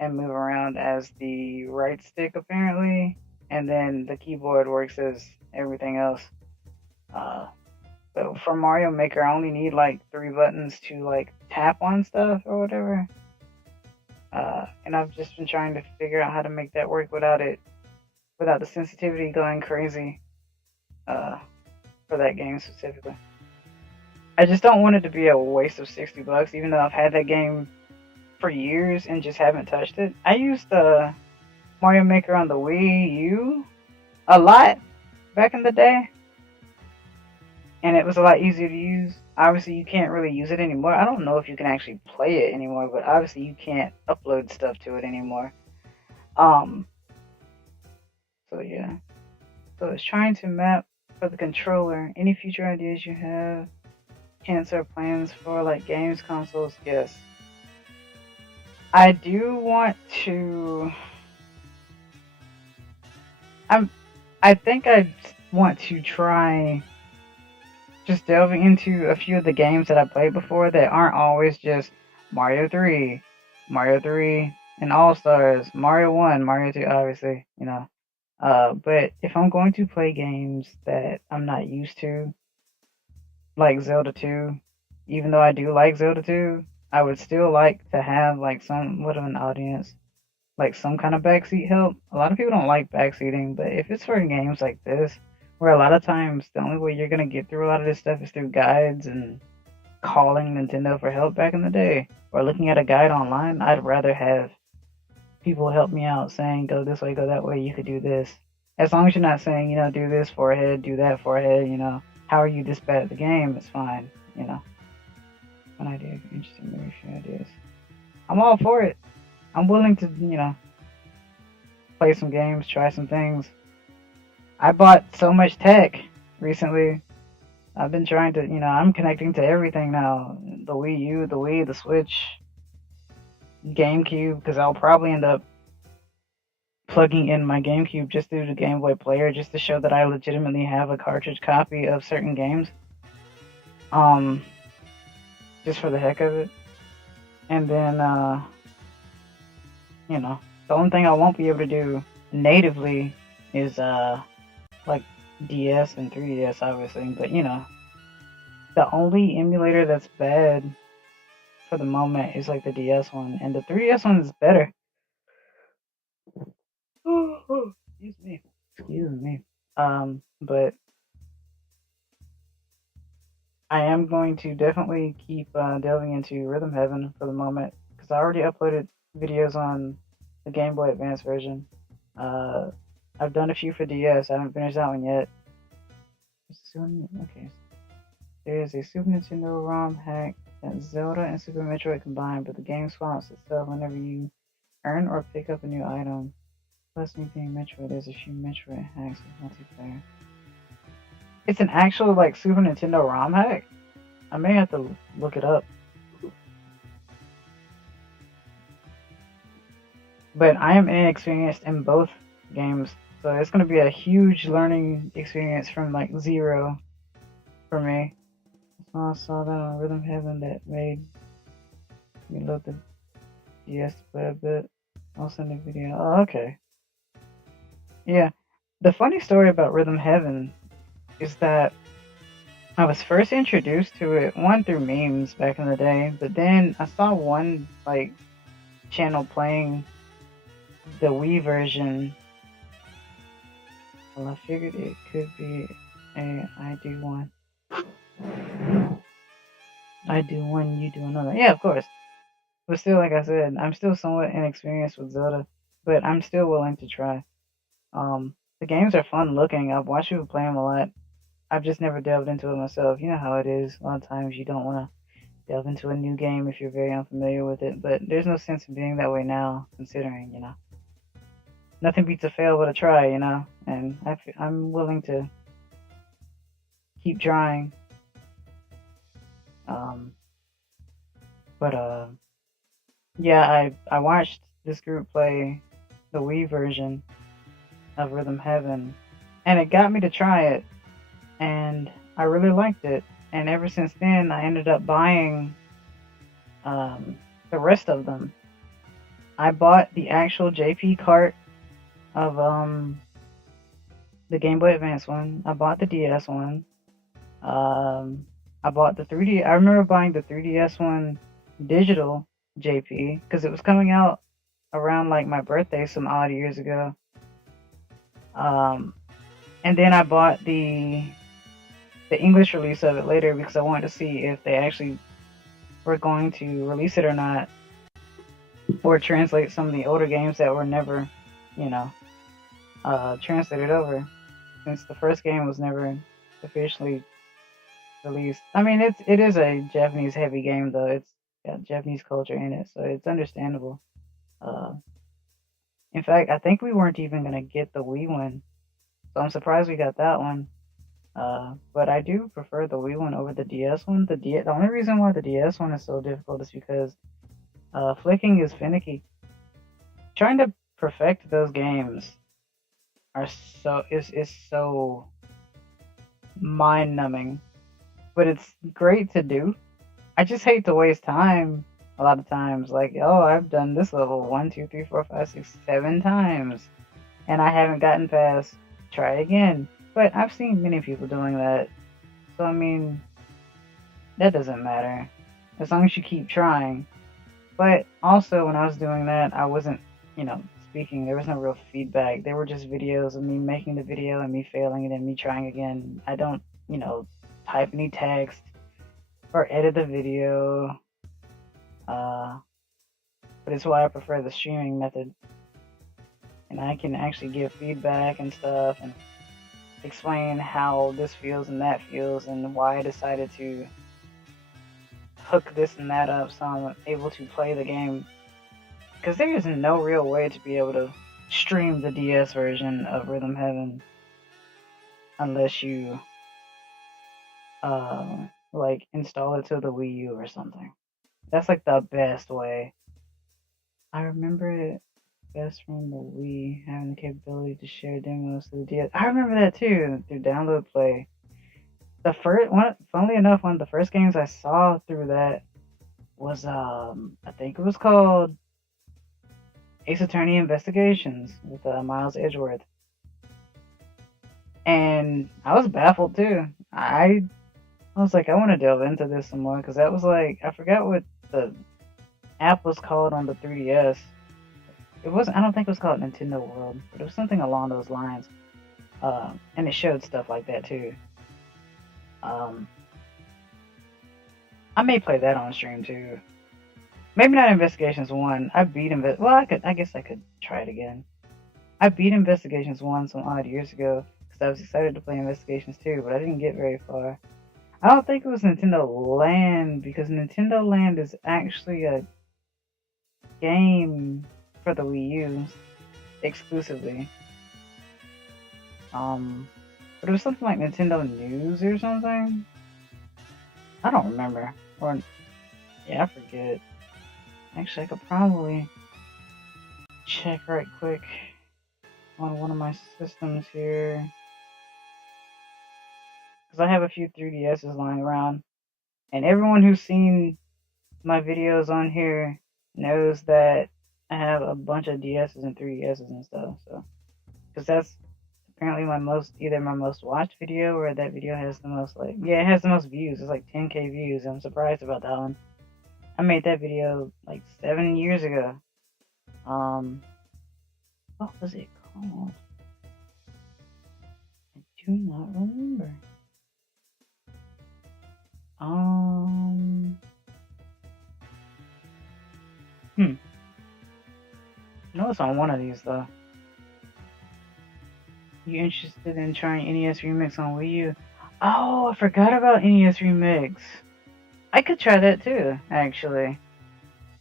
and move around as the right stick apparently, and then the keyboard works as everything else. Uh, but for Mario Maker, I only need like 3 buttons to like tap on stuff or whatever. And I've just been trying to figure out how to make that work without the sensitivity going crazy. For that game specifically. I just don't want it to be a waste of $60, even though I've had that game for years and just haven't touched it. I used Mario Maker on the Wii U a lot back in the day, and it was a lot easier to use. Obviously, you can't really use it anymore. I don't know if you can actually play it anymore, but obviously you can't upload stuff to it anymore. So yeah. So it's trying to map for the controller. Any future ideas you have? Hints or plans for like games consoles? Yes. I do want to. I think I want to try just delving into a few of the games that I played before that aren't always just Mario 3, Mario 3 and All Stars, Mario 1, Mario 2, obviously, you know. But if I'm going to play games that I'm not used to, like Zelda 2, even though I do like Zelda 2, I would still like to have like somewhat of an audience, like some kind of backseat help. A lot of people don't like backseating, but if it's for games like this, where a lot of times the only way you're gonna get through a lot of this stuff is through guides and calling Nintendo for help back in the day, or looking at a guide online, I'd rather have people help me out saying, go this way, go that way, you could do this. As long as you're not saying, do this forehead, do that forehead, how are you this bad at the game? It's fine, One idea, interesting movie ideas. I'm all for it. I'm willing to, play some games, try some things. I bought so much tech recently. I've been trying to, I'm connecting to everything now. The Wii U, the Wii, the Switch, GameCube, because I'll probably end up plugging in my GameCube just through the Game Boy Player just to show that I legitimately have a cartridge copy of certain games. Just for the heck of it. And then, the only thing I won't be able to do natively is, like DS and 3DS, obviously. But, the only emulator that's bad for the moment is like the DS one. And the 3DS one is better. Excuse me. But I am going to definitely keep delving into Rhythm Heaven for the moment because I already uploaded videos on the Game Boy Advance version. I've done a few for DS. I haven't finished that one yet. Okay. There's a Super Nintendo ROM hack that Zelda and Super Metroid combined, but the game swamps itself whenever you earn or pick up a new item. Plus, me being Metroid, there's a few Metroid hacks with multiplayer. It's an actual like Super Nintendo ROM hack. I may have to look it up. But I am inexperienced in both games, so it's gonna be a huge learning experience from like zero for me. So I saw that on Rhythm Heaven that made me load the DS to play a bit. I'll send a video. Oh, okay. Yeah. The funny story about Rhythm Heaven is that I was first introduced to it, one through memes back in the day, but then I saw one like channel playing the Wii version. Well, I figured it could be I do one, you do another. Yeah, of course. But still, like I said, I'm still somewhat inexperienced with Zelda, but I'm still willing to try. The games are fun looking. I've watched people play them a lot. I've just never delved into it myself. You know how it is. A lot of times you don't want to delve into a new game if you're very unfamiliar with it. But there's no sense in being that way now, considering, nothing beats a fail but a try, and I'm willing to keep trying. But yeah, I watched this group play the Wii version of Rhythm Heaven, and it got me to try it, and I really liked it. And ever since then, I ended up buying the rest of them. I bought the actual JP cart of the Game Boy Advance one. I bought the DS one. I bought the 3D. I remember buying the 3DS one digital JP because it was coming out around like my birthday some odd years ago. And then I bought the English release of it later because I wanted to see if they actually were going to release it or not, or translate some of the older games that were never, translated over, since the first game was never officially released. I mean, it is a Japanese heavy game though. It's got Japanese culture in it, so it's understandable. In fact, I think we weren't even gonna get the Wii one, so I'm surprised we got that one. But I do prefer the Wii one over the DS one. The only reason why the DS one is so difficult is because flicking is finicky. Trying to perfect those games is so mind numbing, but it's great to do. I just hate to waste time a lot of times. Like, oh, I've done this level 1, 2, 3, 4, 5, 6, 7 times, and I haven't gotten past. Try again. But I've seen many people doing that, so I mean, that doesn't matter as long as you keep trying. But also, when I was doing that, I wasn't, speaking. There was no real feedback. They were just videos of me making the video and me failing it and me trying again. I don't, type any text or edit the video. But it's why I prefer the streaming method. And I can actually give feedback and stuff and explain how this feels and that feels and why I decided to hook this and that up so I'm able to play the game. Because there is no real way to be able to stream the DS version of Rhythm Heaven unless you install it to the Wii U or something. That's like the best way. I remember it best from the Wii having the capability to share demos to the DS. I remember that too through Download Play. The first one, funnily enough, one of the first games I saw through that was I think it was called Ace Attorney Investigations with Miles Edgeworth, and I was baffled too. I was like, I want to delve into this some more because that was like, I forgot what the app was called on the 3DS. It wasn't. I don't think it was called Nintendo World, but it was something along those lines. And it showed stuff like that too. I may play that on stream too. Maybe not Investigations 1. I guess I could try it again. I beat Investigations 1 some odd years ago because I was excited to play Investigations 2, but I didn't get very far. I don't think it was Nintendo Land because Nintendo Land is actually a game for the Wii U exclusively. But it was something like Nintendo News or something. I don't remember. I forget. Actually, I could probably check right quick on one of my systems here. Because I have a few 3DSs lying around. And everyone who's seen my videos on here knows that I have a bunch of DSs and 3DSs and stuff. So, because that's apparently my most watched video, or that video has the most, it has the most views. It's like 10K views. I'm surprised about that one. I made that video like 7 years ago. What was it called? I do not remember. No, it's on one of these though. You interested in trying NES Remix on Wii U? Oh, I forgot about NES Remix. I could try that too, actually.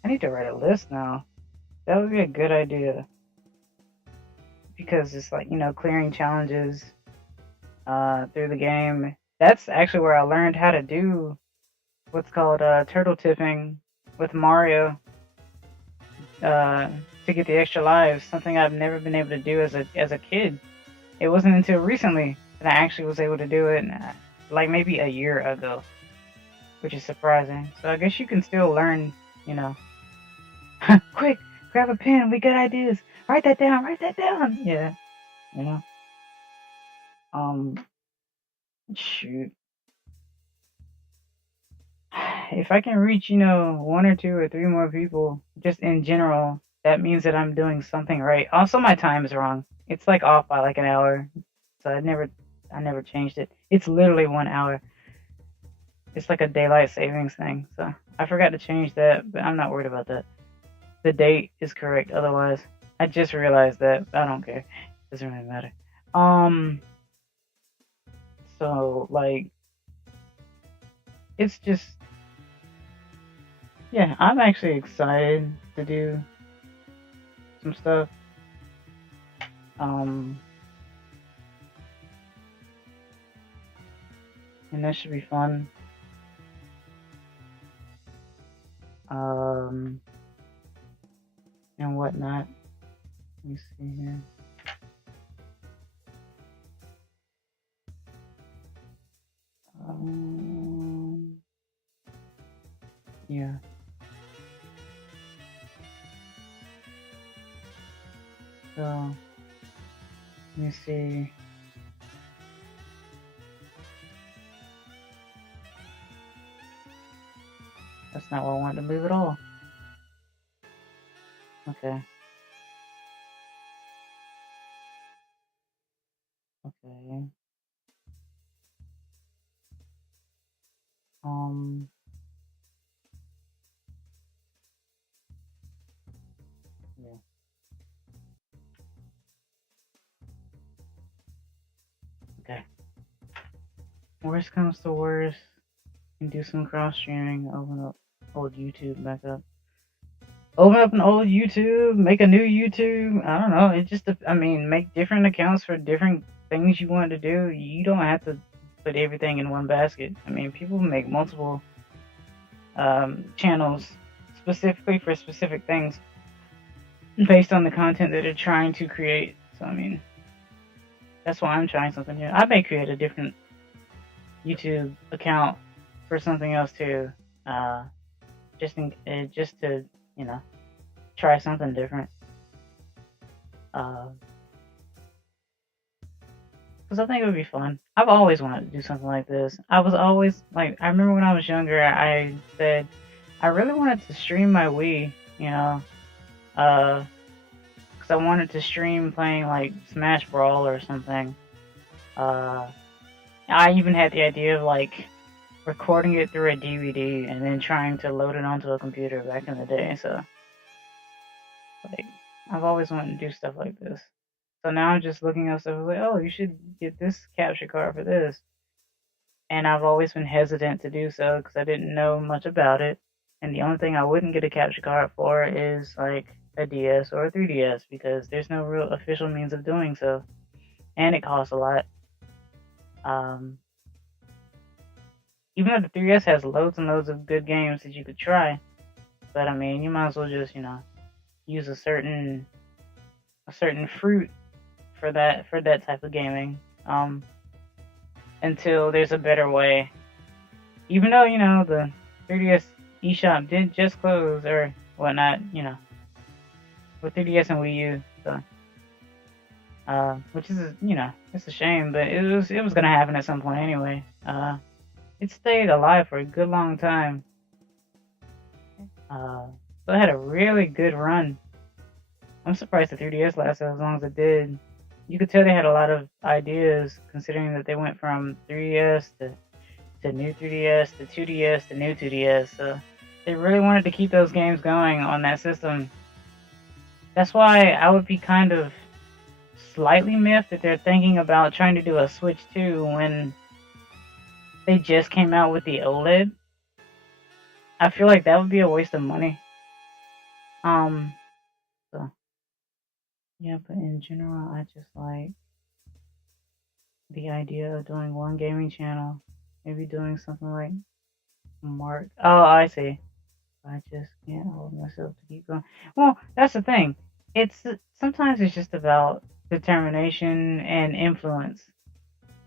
I need to write a list now. That would be a good idea. Because it's like, clearing challenges through the game. That's actually where I learned how to do what's called turtle tipping with Mario to get the extra lives. Something I've never been able to do as a kid. It wasn't until recently that I actually was able to do it, like maybe a year ago, which is surprising. So I guess you can still learn, quick, grab a pen, we got ideas. Write that down. Yeah, you know. Shoot. If I can reach, one or two or three more people, just in general, that means that I'm doing something right. Also, my time is wrong. It's like off by like an hour, so I never changed it. It's literally 1 hour. It's like a daylight savings thing, so I forgot to change that, but I'm not worried about that. The date is correct. Otherwise, I just realized that. I don't care. Doesn't really matter. So like, it's just, yeah, I'm actually excited to do some stuff. And that should be fun. And whatnot. Let me see here. Yeah. So, let me see. That's not what I wanted to move at all. Okay. Okay. Yeah. Okay. Worst comes to worst, you can do some cross streaming, open up old YouTube back up. Open up an old YouTube, make a new YouTube. I don't know. It just, make different accounts for different things you want to do. You don't have to put everything in one basket. People make multiple channels specifically for specific things based on the content that they're trying to create. So, that's why I'm trying something new. I may create a different YouTube account for something else too, just to try something different. Because I think it would be fun. I've always wanted to do something like this. I was always like, I remember when I was younger, I said I really wanted to stream my Wii, because I wanted to stream playing like Smash Brawl or something. I even had the idea of like recording it through a DVD and then trying to load it onto a computer back in the day. So, like, I've always wanted to do stuff like this. So now I'm just looking up stuff like, oh, you should get this capture card for this. And I've always been hesitant to do so because I didn't know much about it. And the only thing I wouldn't get a capture card for is like a DS or a 3DS because there's no real official means of doing so. And it costs a lot. Even though the 3DS has loads and loads of good games that you could try. But you might as well just, use a certain fruit for that type of gaming. Until there's a better way. Even though, the 3DS eShop did just close or whatnot, with 3DS and Wii U, so which is, it's a shame, but it was gonna happen at some point anyway. It stayed alive for a good long time. So it had a really good run. I'm surprised the 3DS lasted as long as it did. You could tell they had a lot of ideas, considering that they went from 3DS to new 3DS to 2DS to new 2DS. So they really wanted to keep those games going on that system. That's why I would be kind of slightly miffed that they're thinking about trying to do a Switch 2 when they just came out with the OLED. I feel like that would be a waste of money. So yeah, but in general, I just like the idea of doing one gaming channel, maybe doing something like Mark. Oh, I see. I just can't hold myself to keep going. Well, that's the thing. It's sometimes it's just about determination and influence.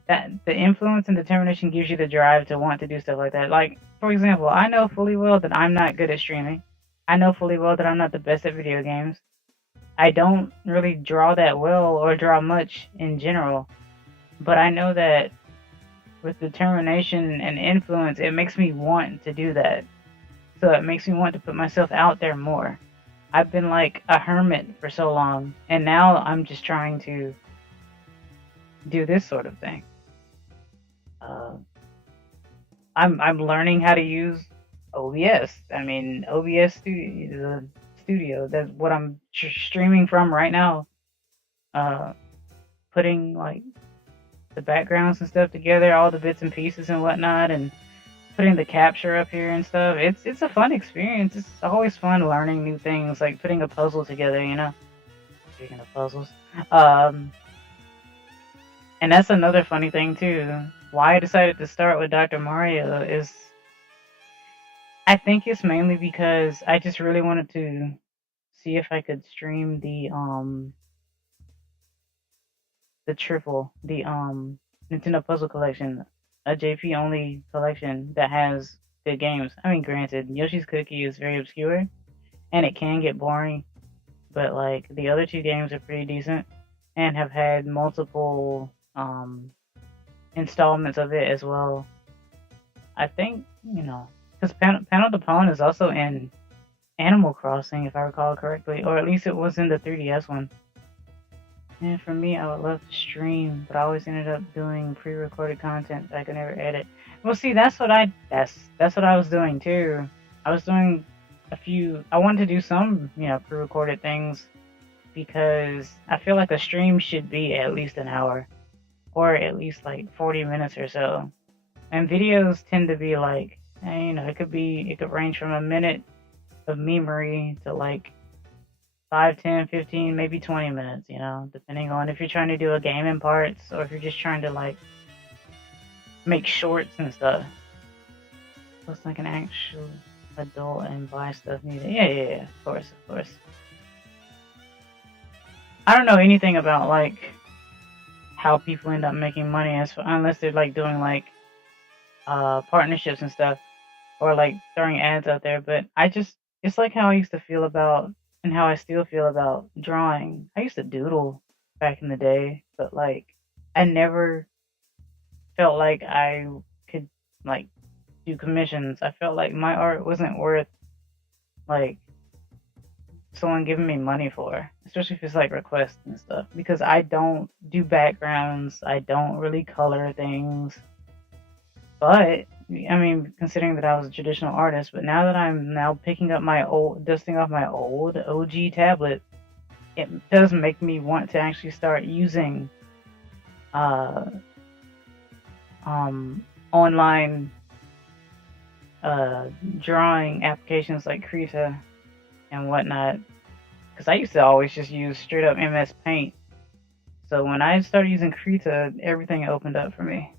That the influence and determination gives you the drive to want to do stuff like that. Like, for example, I know fully well that I'm not good at streaming. I know fully well that I'm not the best at video games. I don't really draw that well or draw much in general. But I know that with determination and influence, it makes me want to do that. So it makes me want to put myself out there more. I've been like a hermit for so long, and now I'm just trying to do this sort of thing. Uh, I'm learning how to use OBS. I mean, OBS Studio. That's what I'm streaming from right now. Putting like the backgrounds and stuff together, all the bits and pieces and whatnot, and putting the capture up here and stuff. It's a fun experience. It's always fun learning new things, like putting a puzzle together. Speaking of puzzles, and that's another funny thing too. Why I decided to start with Dr. Mario is, I think it's mainly because I just really wanted to see if I could stream the triple, the Nintendo Puzzle Collection, a JP only collection that has good games. I mean, granted, Yoshi's Cookie is very obscure and it can get boring, but like the other two games are pretty decent and have had multiple installments of it as well. I think, because Panel de Pon is also in Animal Crossing, if I recall correctly, or at least it was in the 3DS one. And for me, I would love to stream, but I always ended up doing pre-recorded content that I could never edit. Well, see, that's what I was doing too. I was doing I wanted to do some, pre-recorded things because I feel like a stream should be at least an hour or at least like 40 minutes or so. And videos tend to be like, it could range from a minute of memory to like 5, 10, 15, maybe 20 minutes, depending on if you're trying to do a game in parts or if you're just trying to like make shorts and stuff. Looks like an actual adult and buy stuff needed. Yeah, of course. I don't know anything about like how people end up making money unless they're like doing like partnerships and stuff or like throwing ads out there, but it's like how I used to feel about and how I still feel about drawing. I used to doodle back in the day, but like I never felt like I could like do commissions. I felt like my art wasn't worth like someone giving me money for, especially if it's like requests and stuff, because I don't do backgrounds, I don't really color things. But I mean, considering that I was a traditional artist, but now that I'm picking up dusting off my old OG tablet, it does make me want to actually start using online drawing applications like Krita and whatnot, because I used to always just use straight up MS Paint. So when I started using Krita, everything opened up for me.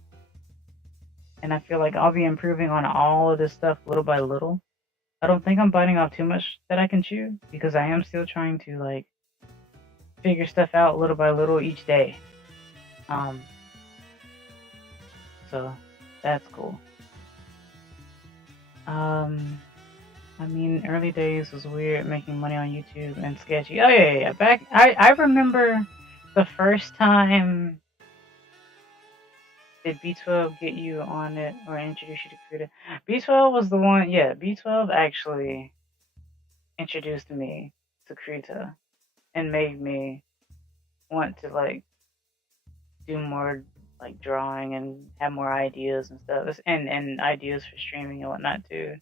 And I feel like I'll be improving on all of this stuff little by little. I don't think I'm biting off too much that I can chew, because I am still trying to like figure stuff out little by little each day. So that's cool. I mean, early days was weird making money on YouTube and sketchy. Oh yeah. I remember the first time. Did B12 get you on it or introduce you to Krita? B12 was the one, yeah, B12 actually introduced me to Krita and made me want to like do more like drawing and have more ideas and stuff, and ideas for streaming and whatnot too.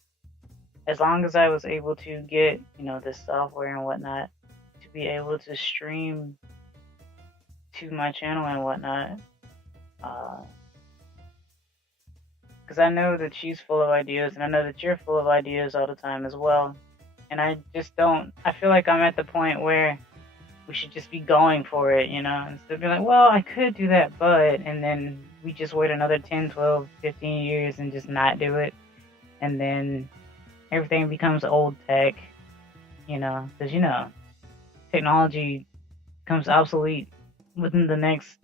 As long as I was able to get, this software and whatnot to be able to stream to my channel and whatnot, because I know that she's full of ideas, and I know that you're full of ideas all the time as well. And I just don't. I feel like I'm at the point where we should just be going for it, you know, instead of being like, well, I could do that, but, and then we just wait another 10, 12, 15 years and just not do it. And then everything becomes old tech, you know, because, you know, technology becomes obsolete within the next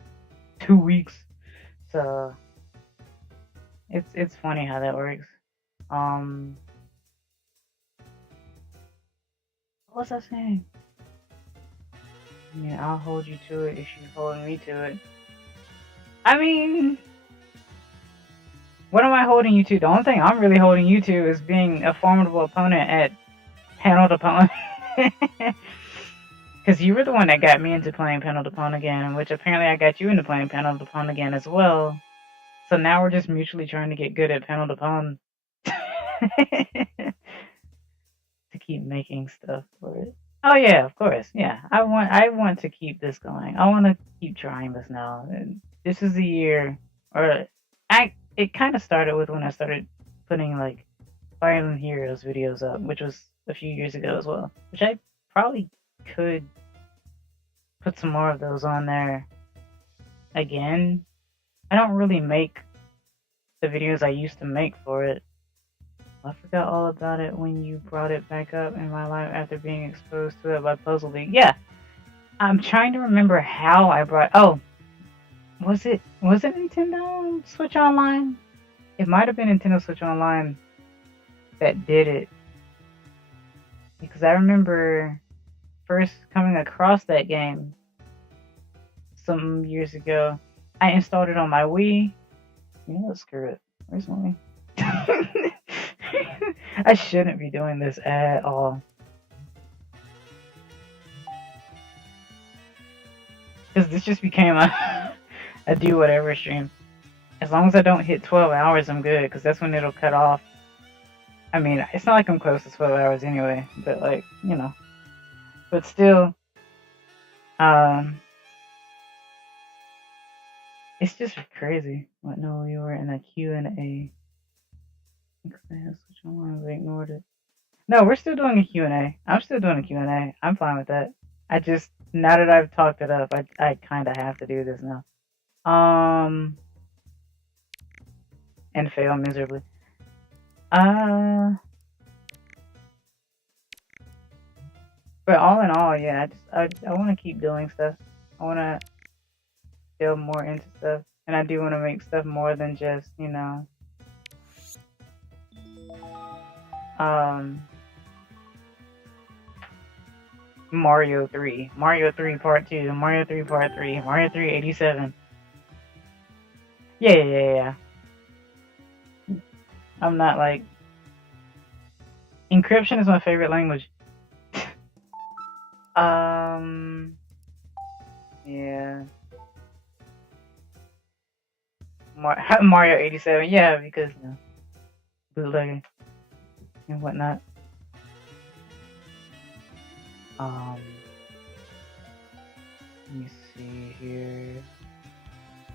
2 weeks. So it's funny how that works. What was I saying? Yeah, I'll hold you to it if you hold me to it. I mean, what am I holding you to? The only thing I'm really holding you to is being a formidable opponent at Panel de Pon. Because you were the one that got me into playing Panel de Pon again, which apparently I got you into playing Panel de Pon again as well. So now we're just mutually trying to get good at Panel de Pon. To keep making stuff for it. Oh yeah, of course. Yeah, I want to keep this going. I want to keep trying this now. And this is the year, or it kind of started with when I started putting like Fire Emblem Heroes videos up, which was a few years ago as well. Which I probably could put some more of those on there again. I don't really make the videos I used to make for it. I forgot all about it when you brought it back up in my life after being exposed to it by Puzzle League. Yeah, I'm trying to remember how I brought. Oh, was it Nintendo Switch Online? It might have been Nintendo Switch Online that did it, because I remember first coming across that game some years ago. I installed it on my Wii. You know what? Screw it. Where's my Wii? I shouldn't be doing this at all. Because this just became a do whatever stream. As long as I don't hit 12 hours, I'm good, because that's when it'll cut off. I mean, it's not like I'm close to 12 hours anyway, but like, you know. But still, it's just crazy. What? No, we were in a Q&A. Switch Online, we ignored it. No, we're still doing a Q&A. I'm still doing a Q&A. I'm fine with that. I just, now that I've talked it up, I kind of have to do this now. And fail miserably. But all in all, yeah, I want to keep doing stuff. I want to delve more into stuff. And I do want to make stuff more than just, you know, Mario 3, Mario 3 Part 2, Mario 3 Part 3, Mario 3 87. Yeah. I'm not like... Encryption is my favorite language. Yeah. Mario 87, yeah, because, you know, bootlegging and whatnot. Let me see here.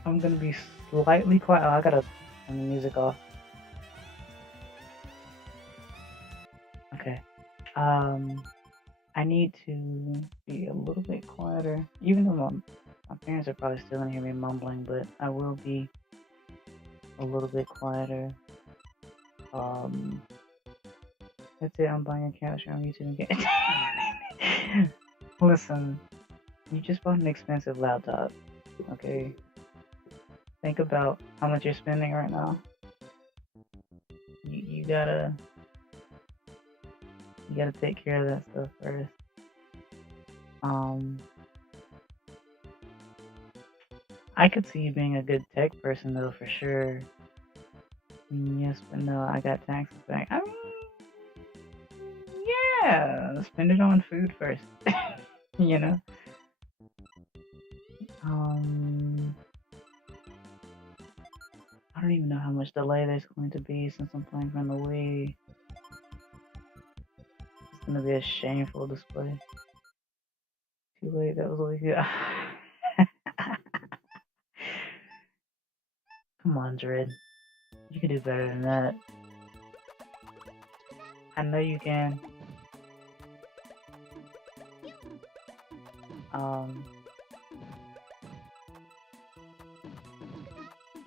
I'm gonna be slightly quiet. Oh, I gotta turn the music off. Okay. I need to be a little bit quieter, even though my parents are probably still gonna hear me mumbling, but I will be a little bit quieter. That's it. I'm buying a couch on YouTube again. Listen, you just bought an expensive laptop, okay? Think about how much you're spending right now. You gotta take care of that stuff first. I could see you being a good tech person though, for sure. Yes, but no, I got taxes back. I mean, yeah, spend it on food first. You know. I don't even know how much delay there's going to be since I'm playing from the Wii. It's gonna be a shameful display. Too late, that was really good. Come on, Dread. You can do better than that. I know you can.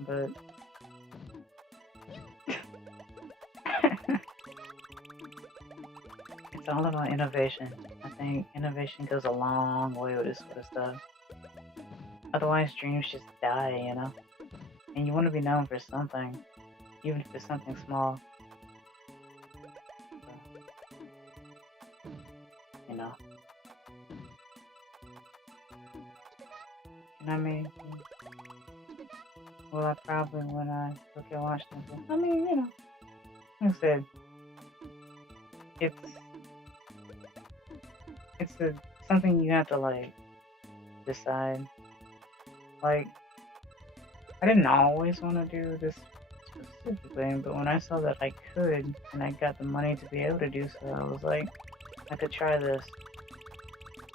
But it's all about innovation. I think innovation goes a long way with this sort of stuff. Otherwise, dreams just die, you know? And you want to be known for something, even if it's something small. You know? And I mean, well, I probably when I look at watch something, I mean, you know, like I said, it's something you have to like decide. Like, I didn't always want to do this specifically, but when I saw that I could and I got the money to be able to do so, I was like, I could try this.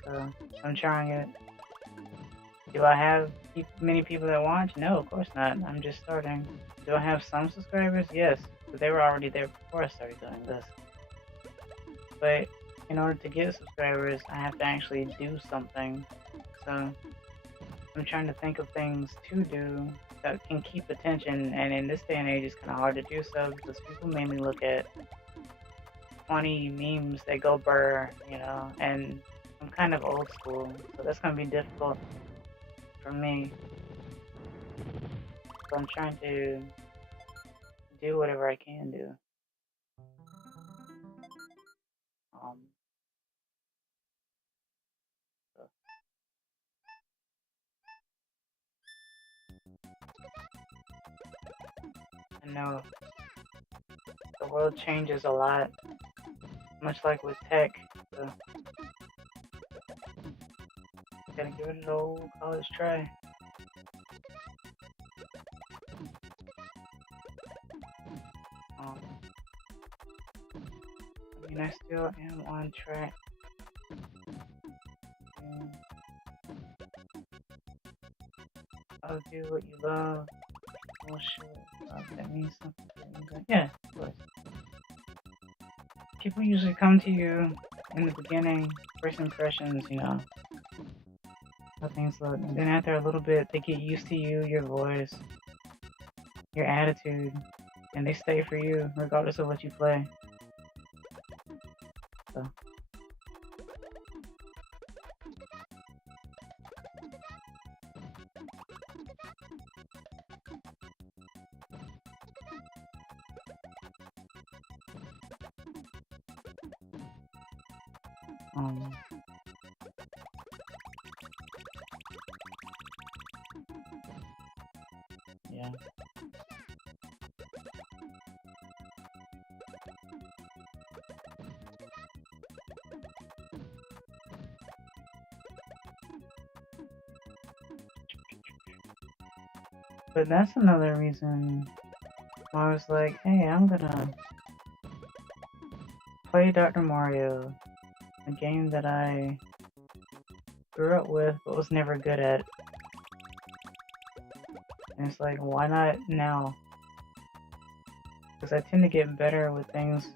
So I'm trying it. Do I have many people that watch? No, of course not. I'm just starting. Do I have some subscribers? Yes, but they were already there before I started doing this. But in order to get subscribers, I have to actually do something. So I'm trying to think of things to do that can keep attention, and in this day and age, it's kind of hard to do so because people mainly look at funny memes that go burr, you know, and I'm kind of old school, so that's going to be difficult for me. So I'm trying to do whatever I can do. So I know the world changes a lot, much like with tech. So gotta give it an old college try. I mean, I still am on track. I'll do what you love. Oh, sure. That means something to you. Yeah, of course. People usually come to you in the beginning, first impressions, you know, how things look. And then after a little bit, they get used to you, your voice, your attitude, and they stay for you regardless of what you play. So. Yeah. But that's another reason why I was like, hey, I'm gonna play Dr. Mario, a game that I grew up with but was never good at. And it's like, why not now? Because I tend to get better with things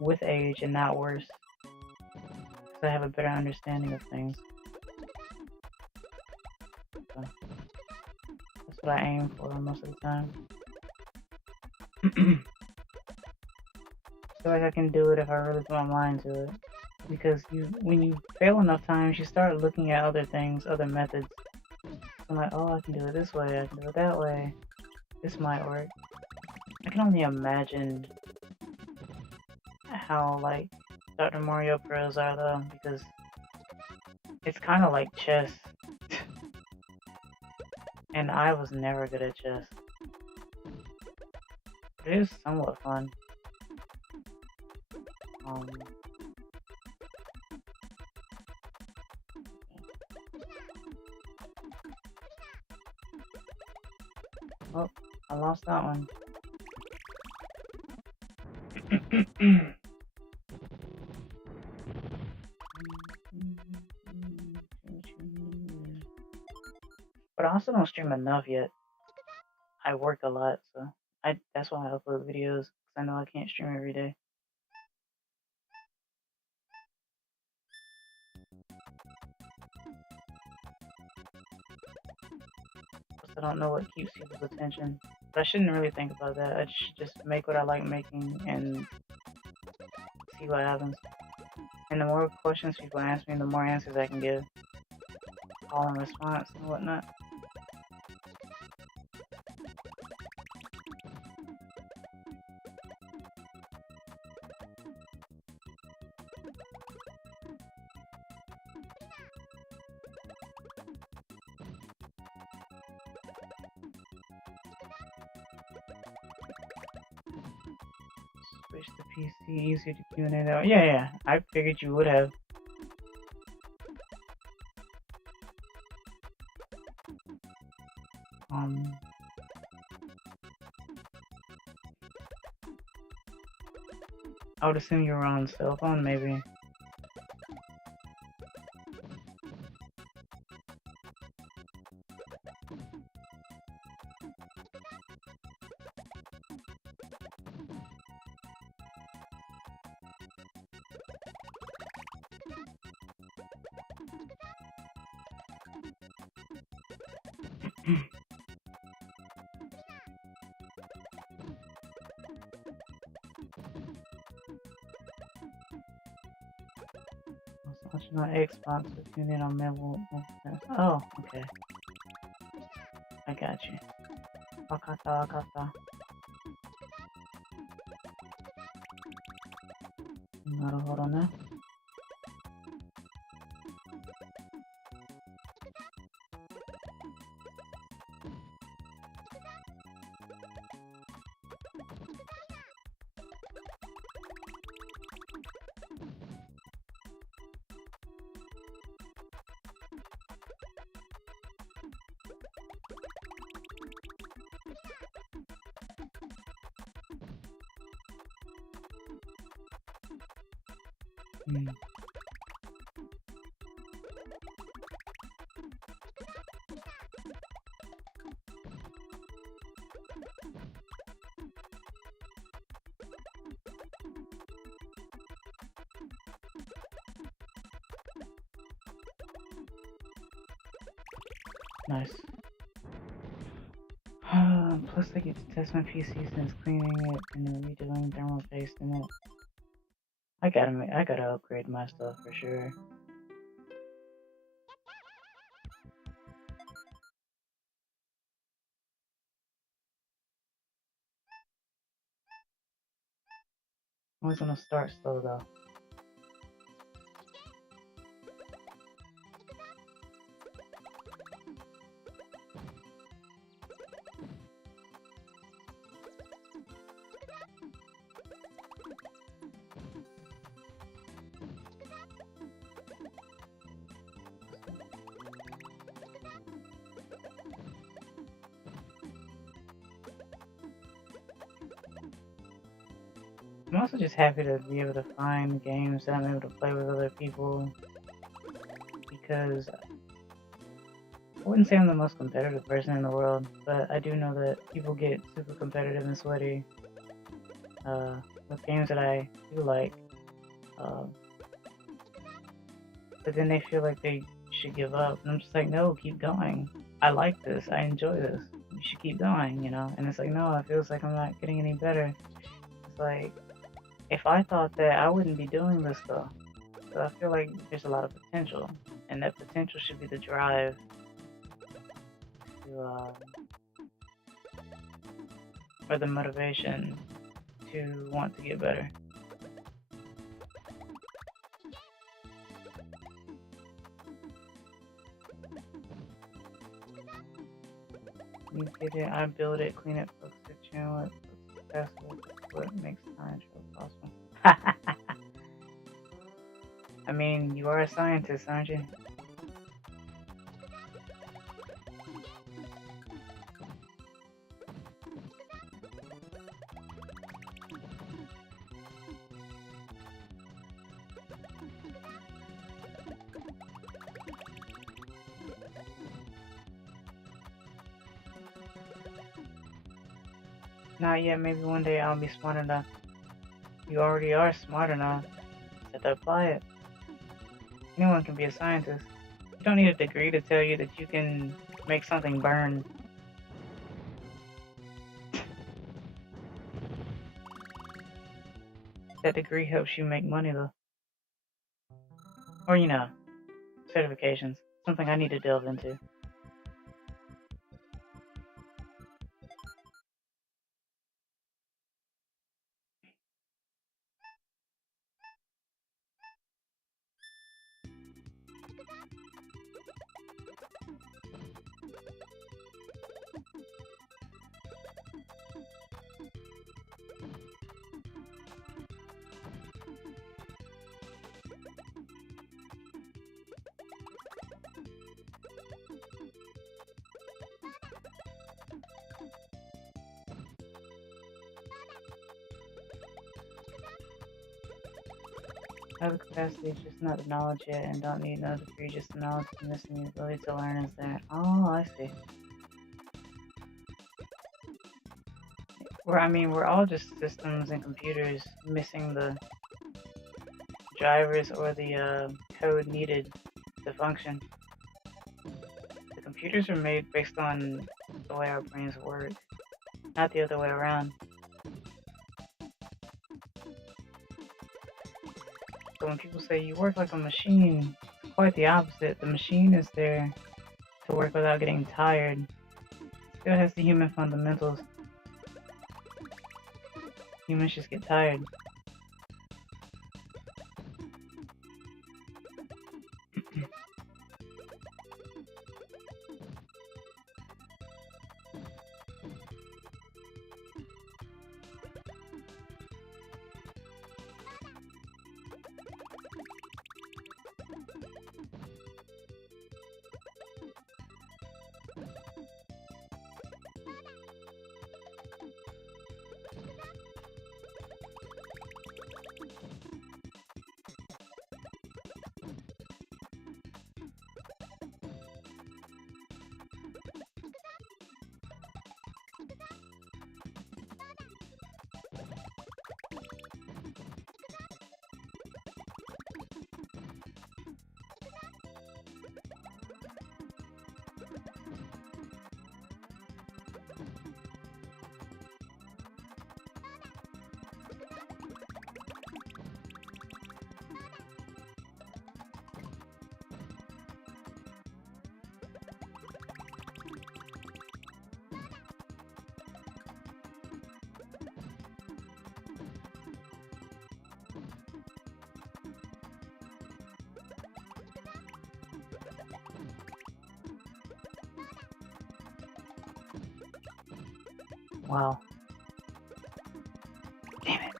with age and not worse. Because I have a better understanding of things. So that's what I aim for most of the time. I feel like I can do it if I really put my mind to it. Because when you fail enough times, you start looking at other things, other methods. I'm like, oh, I can do it this way, I can do it that way. This might work. I can only imagine how, like, Dr. Mario Pros are, though, because it's kind of like chess. And I was never good at chess. It is somewhat fun. Oh, I lost that one. But I also don't stream enough yet. I work a lot, so That's why I upload videos, 'cause I know I can't stream every day. I don't know what keeps people's attention. But I shouldn't really think about that. I should just make what I like making and see what happens. And the more questions people ask me, the more answers I can give. Call and response and whatnot. Switch to PC, easier to Q&A though. Yeah, I figured you would have. I would assume you're on cell phone, maybe. Watching on Xbox, but tune in on mobile. Oh, okay. I got you. Wakata. Hold on now. Nice. Plus I get to test my PC since cleaning it and redoing thermal paste in it. I gotta upgrade my stuff for sure. I always wanna start slow though. I'm also just happy to be able to find games that I'm able to play with other people, because I wouldn't say I'm the most competitive person in the world, but I do know that people get super competitive and sweaty with games that I do like, but then they feel like they should give up, and I'm just like, no, keep going. I like this, I enjoy this, you should keep going, you know? And it's like, no, it feels like I'm not getting any better. It's like, if I thought that, I wouldn't be doing this stuff. So I feel like there's a lot of potential, and that potential should be the drive to, or the motivation to want to get better. You get it, I build it, clean it, fix it, channel it, that's what makes science real possible. I mean, you are a scientist, aren't you? Not yet, maybe one day I'll be smart enough. You already are smart enough to apply it. Anyone can be a scientist. You don't need a degree to tell you that you can make something burn. That degree helps you make money though. Or, you know, certifications. Something I need to delve into. I have the capacity, it's just not the knowledge yet, and don't need no degree, just the knowledge is missing the ability to learn is there. Oh, I see. We're all just systems and computers missing the drivers or the code needed to function. The computers are made based on the way our brains work, not the other way around. So when people say you work like a machine, it's quite the opposite. The machine is there to work without getting tired. It still has the human fundamentals. Humans just get tired. Wow. Damn it.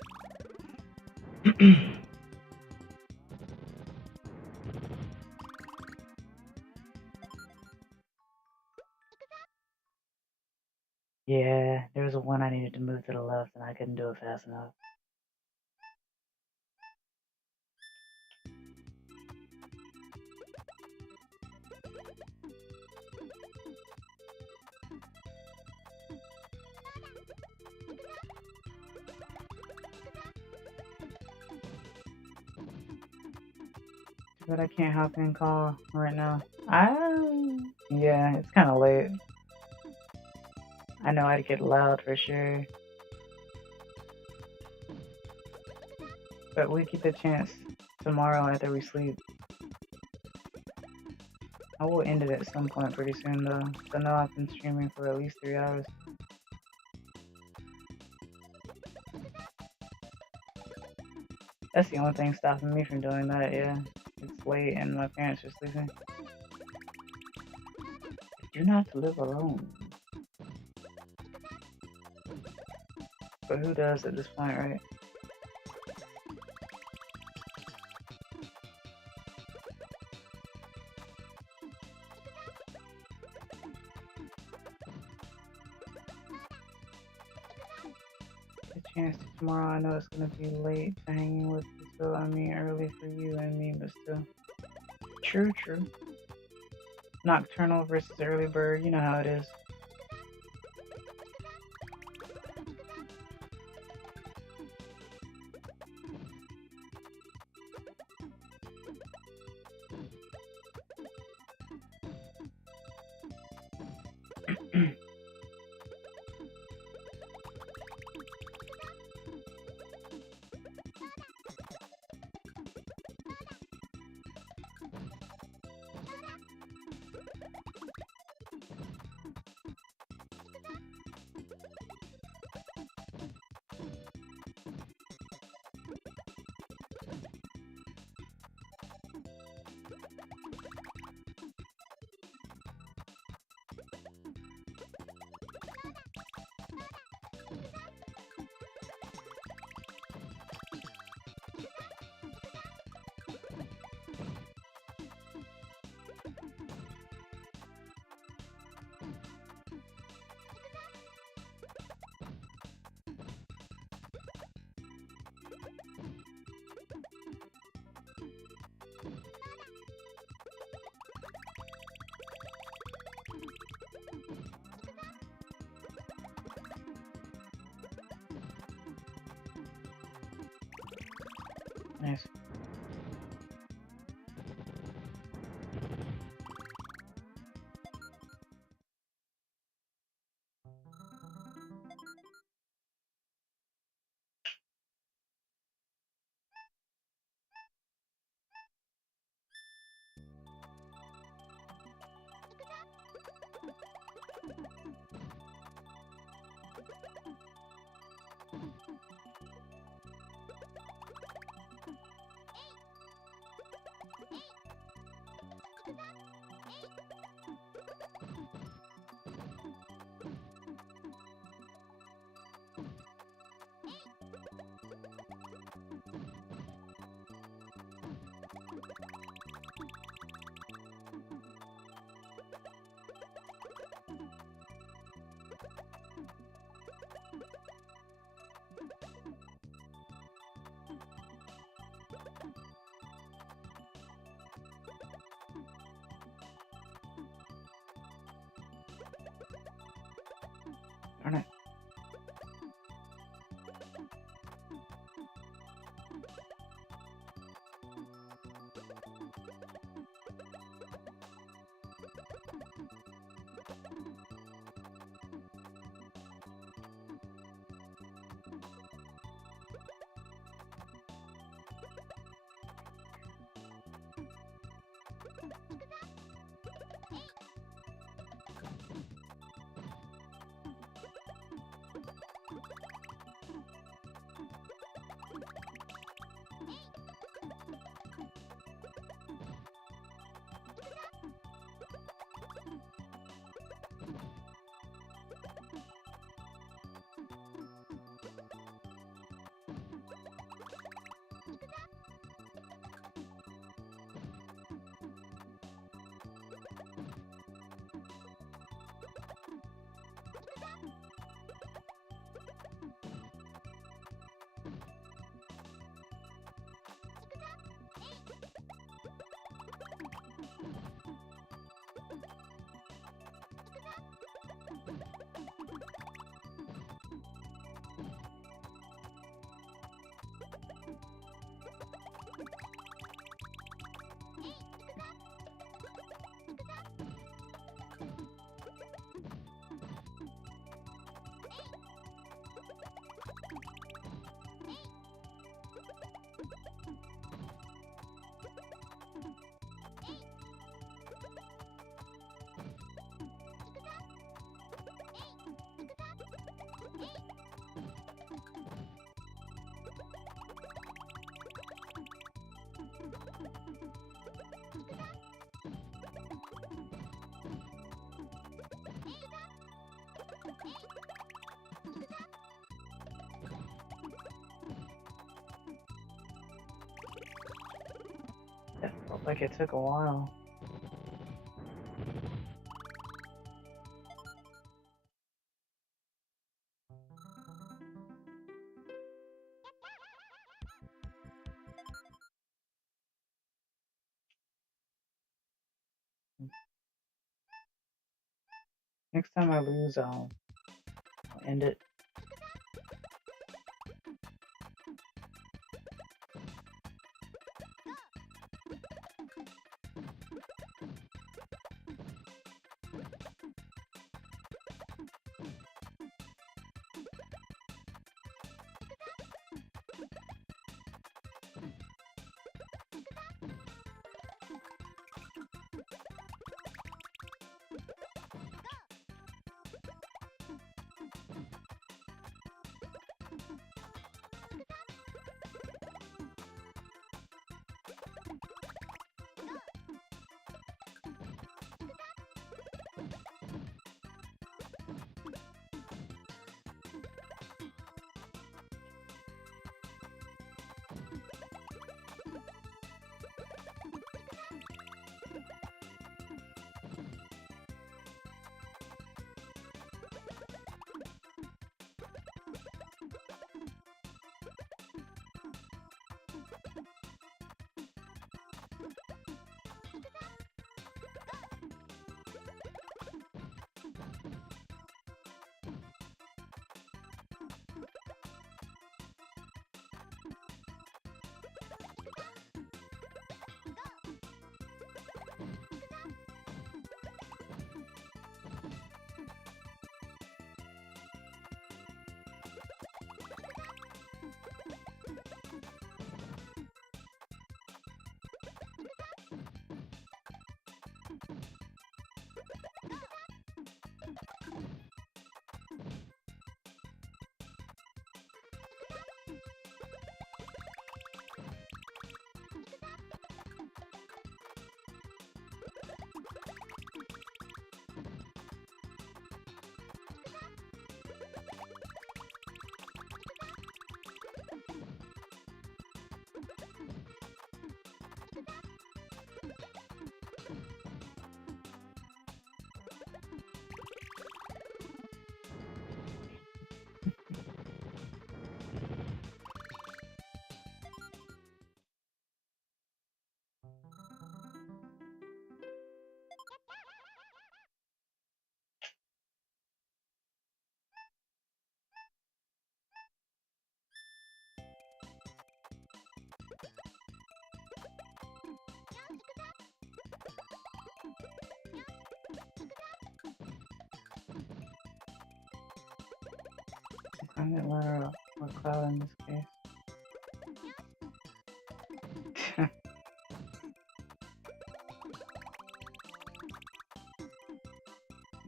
Yeah, there was one I needed to move to the left and I couldn't do it fast enough. But I can't hop in call right now. Yeah, it's kind of late. I know I'd get loud for sure. But we get the chance tomorrow after we sleep. I will end it at some point pretty soon though. I know I've been streaming for at least 3 hours. That's the only thing stopping me from doing that, yeah. It's late and my parents are sleeping. Do not live alone. But who does at this point, right? The chance to tomorrow, I know it's gonna be late to hanging with you, so I mean early for you and me, but still. True, true. Nocturnal versus early bird, you know how it is. Nice. Darn it. That felt like it took a while. Next time I lose, I'll end it. Planet, ladder, or cloud in this case.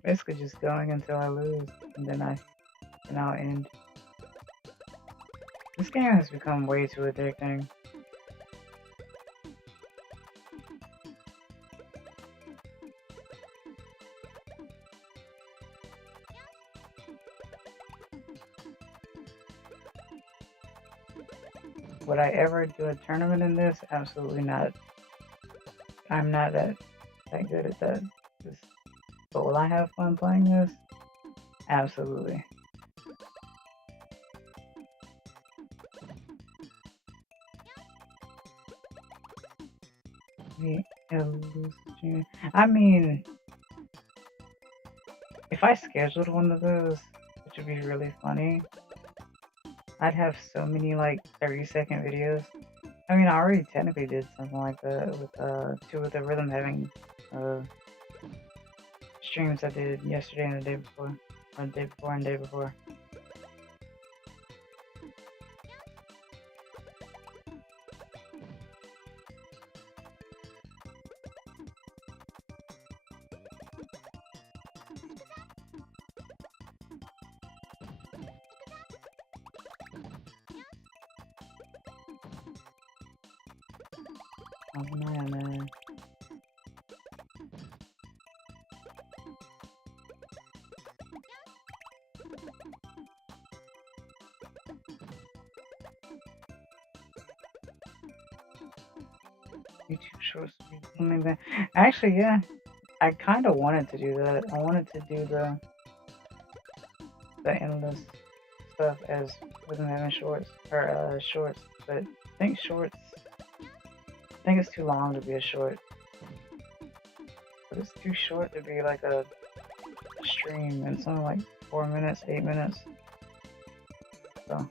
Basically just going until I lose, and then I'll end. This game has become way too addicting. Would I ever do a tournament in this? Absolutely not. I'm not that good at that. But will I have fun playing this? Absolutely. I mean, if I scheduled one of those, which would be really funny, I'd have so many like 30-second videos. I mean, I already technically did something like that with two of the rhythm having streams I did yesterday and the day before, or the day before and the day before. Oh man. YouTube shorts filming that. Actually, yeah, I kind of wanted to do that. I wanted to do the endless stuff as with having shorts or shorts, but I think it's too long to be a short. But it's too short to be like a stream, and something like 4 minutes, 8 minutes. So.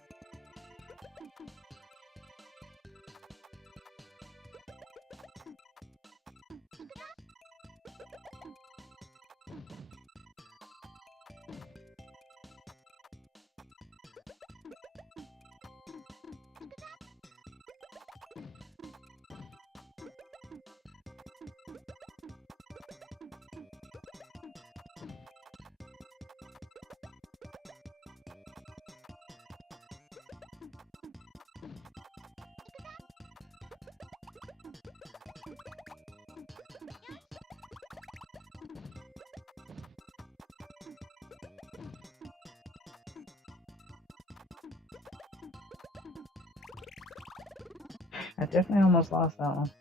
I definitely almost lost that one.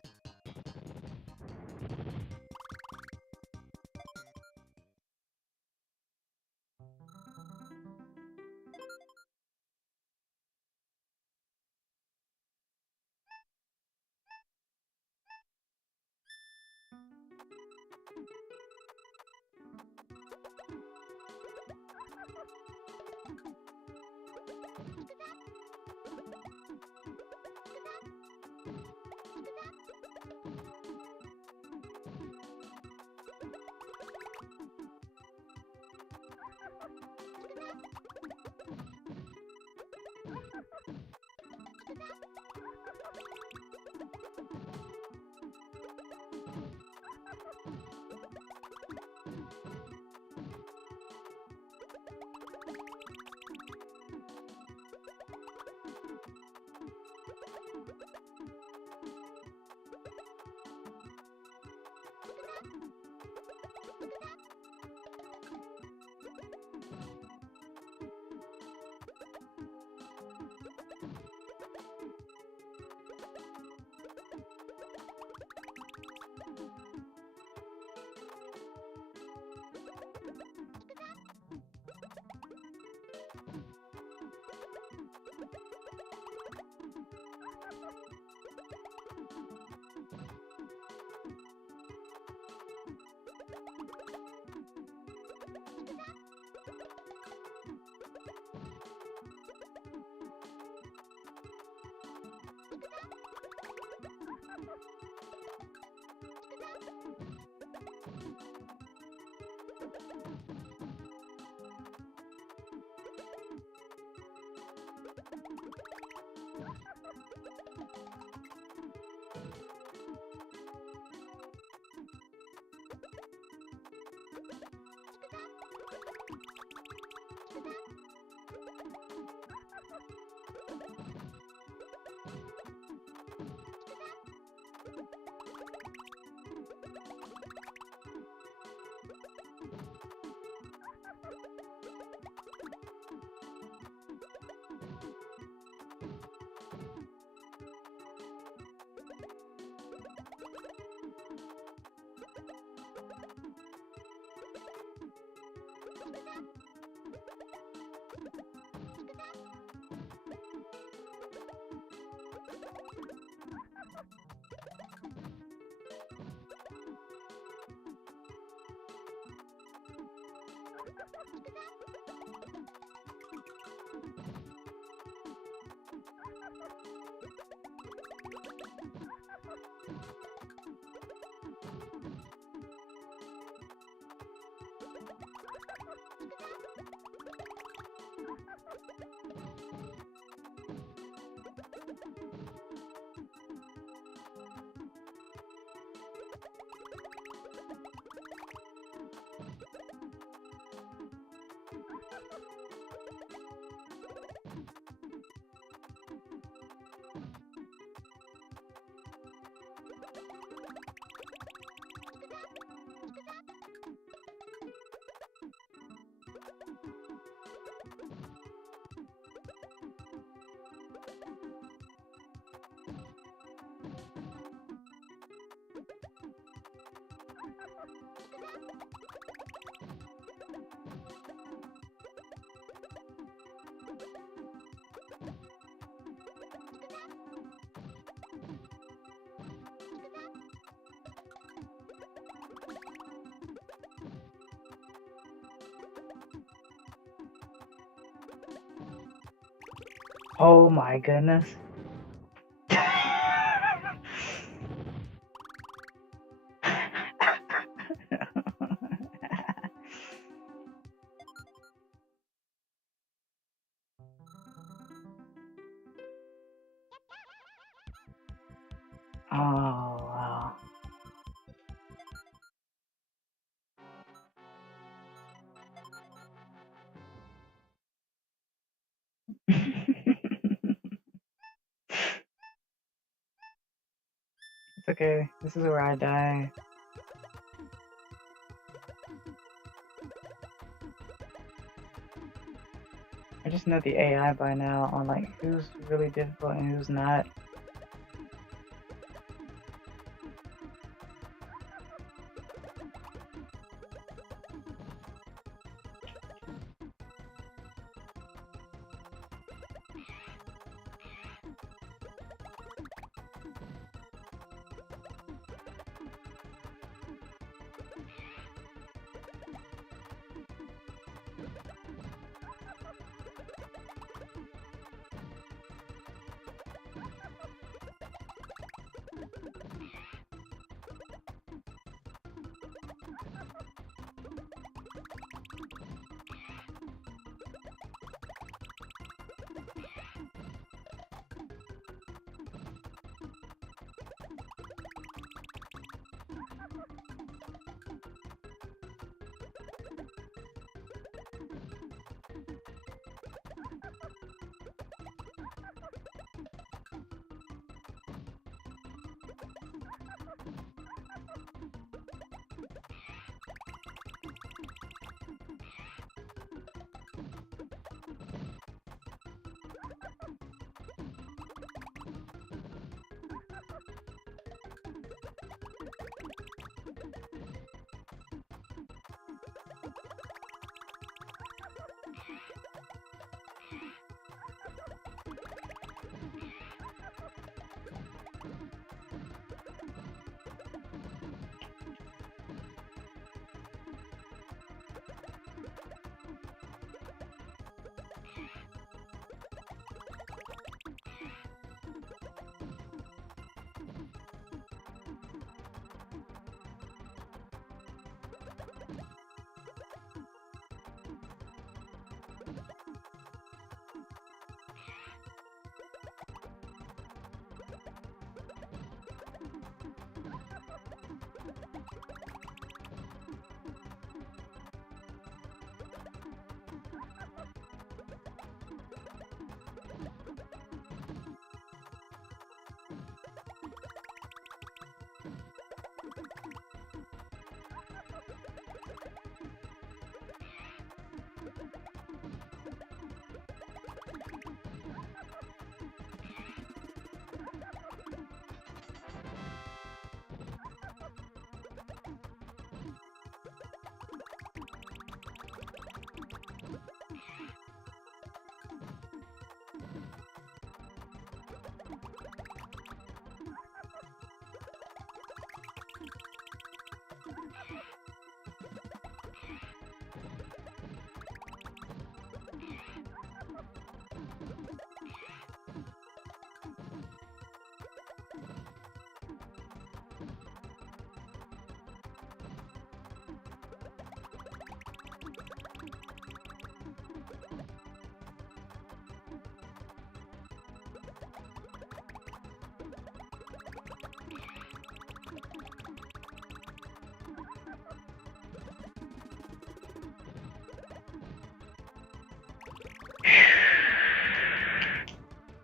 Oh my goodness. Oh, wow. It's okay. This is where I die. I just know the AI by now on like who's really difficult and who's not.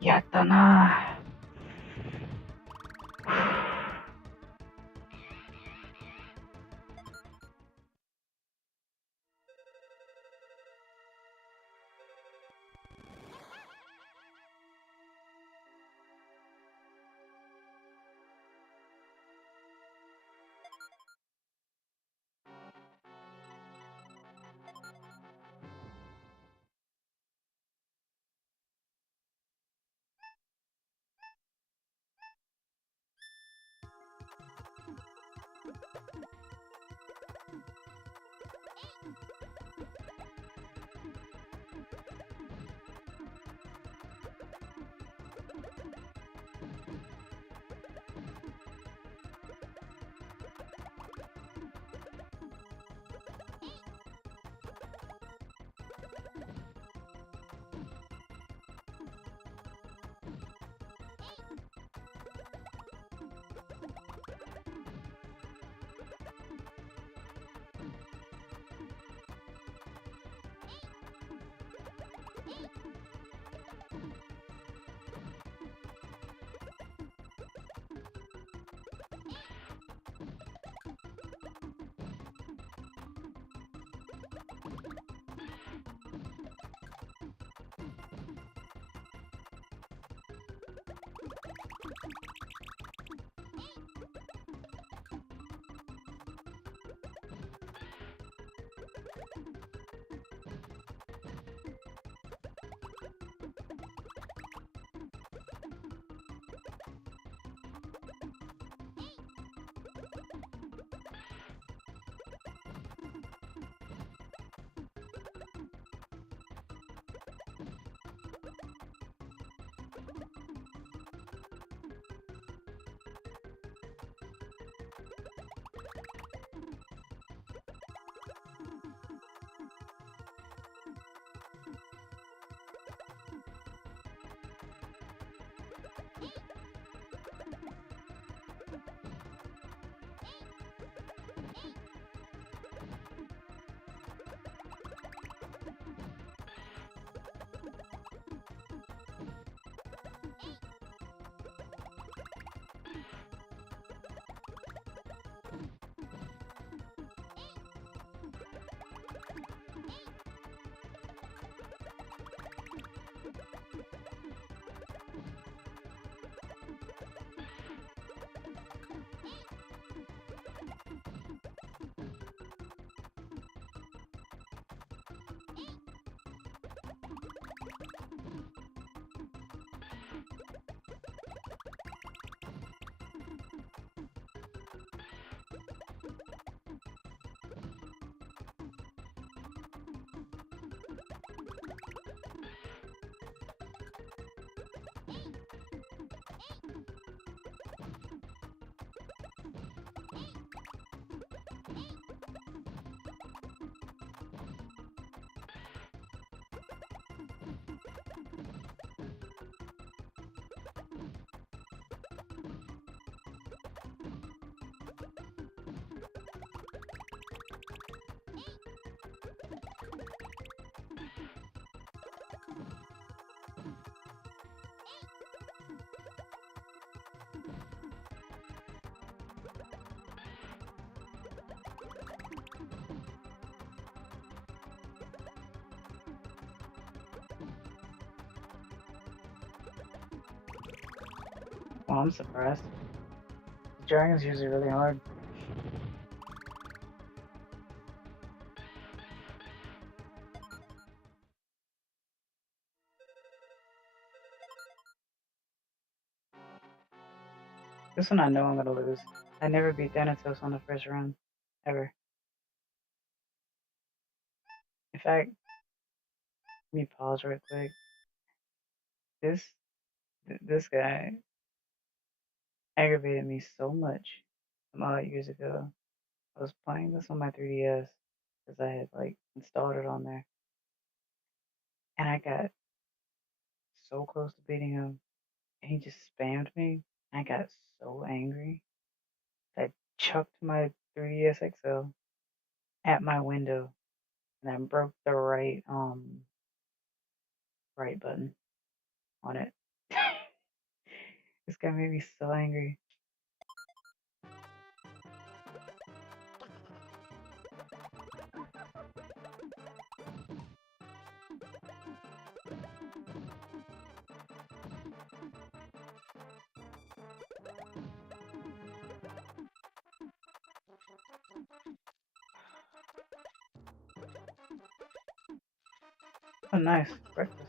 やったな。Well, I'm surprised. The dragon's usually really hard. This one I know I'm gonna lose. I never beat Thanatos on the first run. Ever. In fact, let me pause real quick. This guy aggravated me so much some odd years ago. I was playing this on my 3DS because I had like installed it on there, and I got so close to beating him, and he just spammed me. I got so angry. I chucked my 3DS XL at my window, and I broke the right button on it. This guy made me so angry. Oh, nice. Breakfast.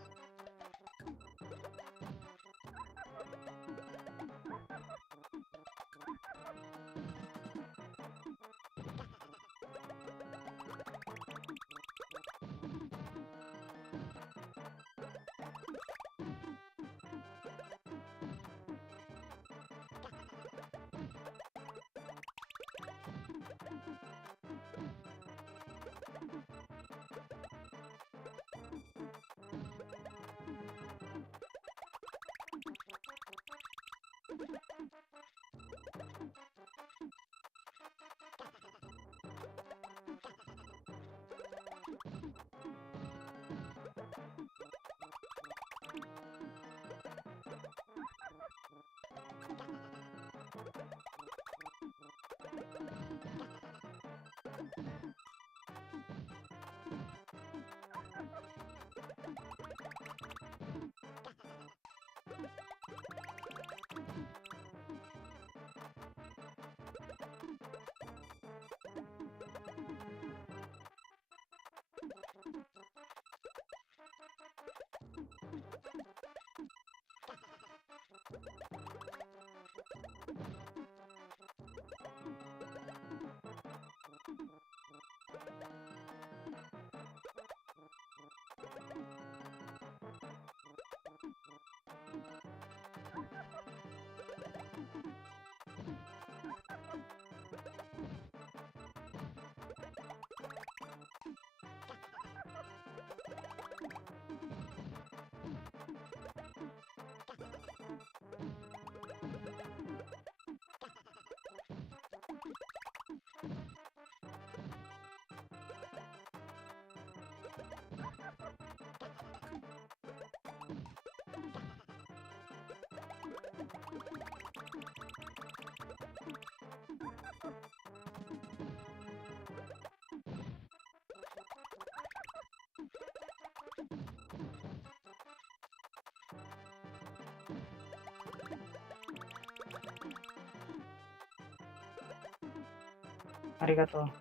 Arigato.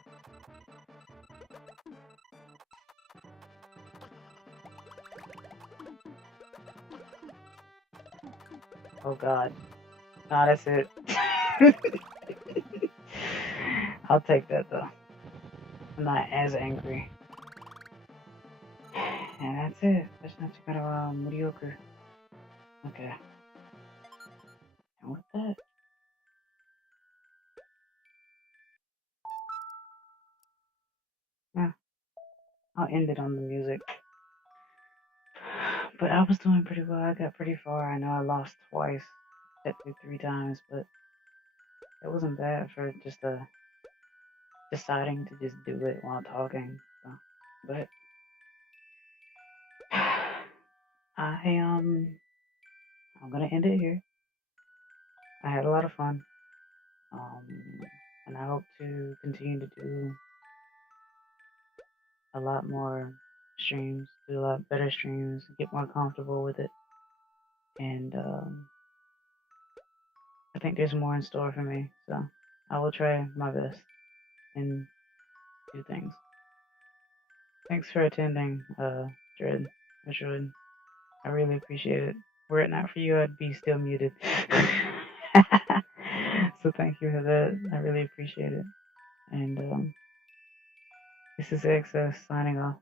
Oh god. Nah, that's it. I'll take that though. I'm not as angry. And that's it. That's not kind of mediocre. Okay. And with that, yeah, I'll end it on the music. But I was doing pretty well. I got pretty far. I know I lost twice, technically 3 times, but it wasn't bad for just deciding to just do it while talking. So, but I'm gonna end it here. I had a lot of fun, and I hope to continue to do a lot more streams, do a lot better streams, get more comfortable with it, and I think there's more in store for me. So I will try my best and do things. Thanks for attending, Dread. I really appreciate it. Were it not for you, I'd be still muted. So thank you for that. I really appreciate it. And this is XS signing off.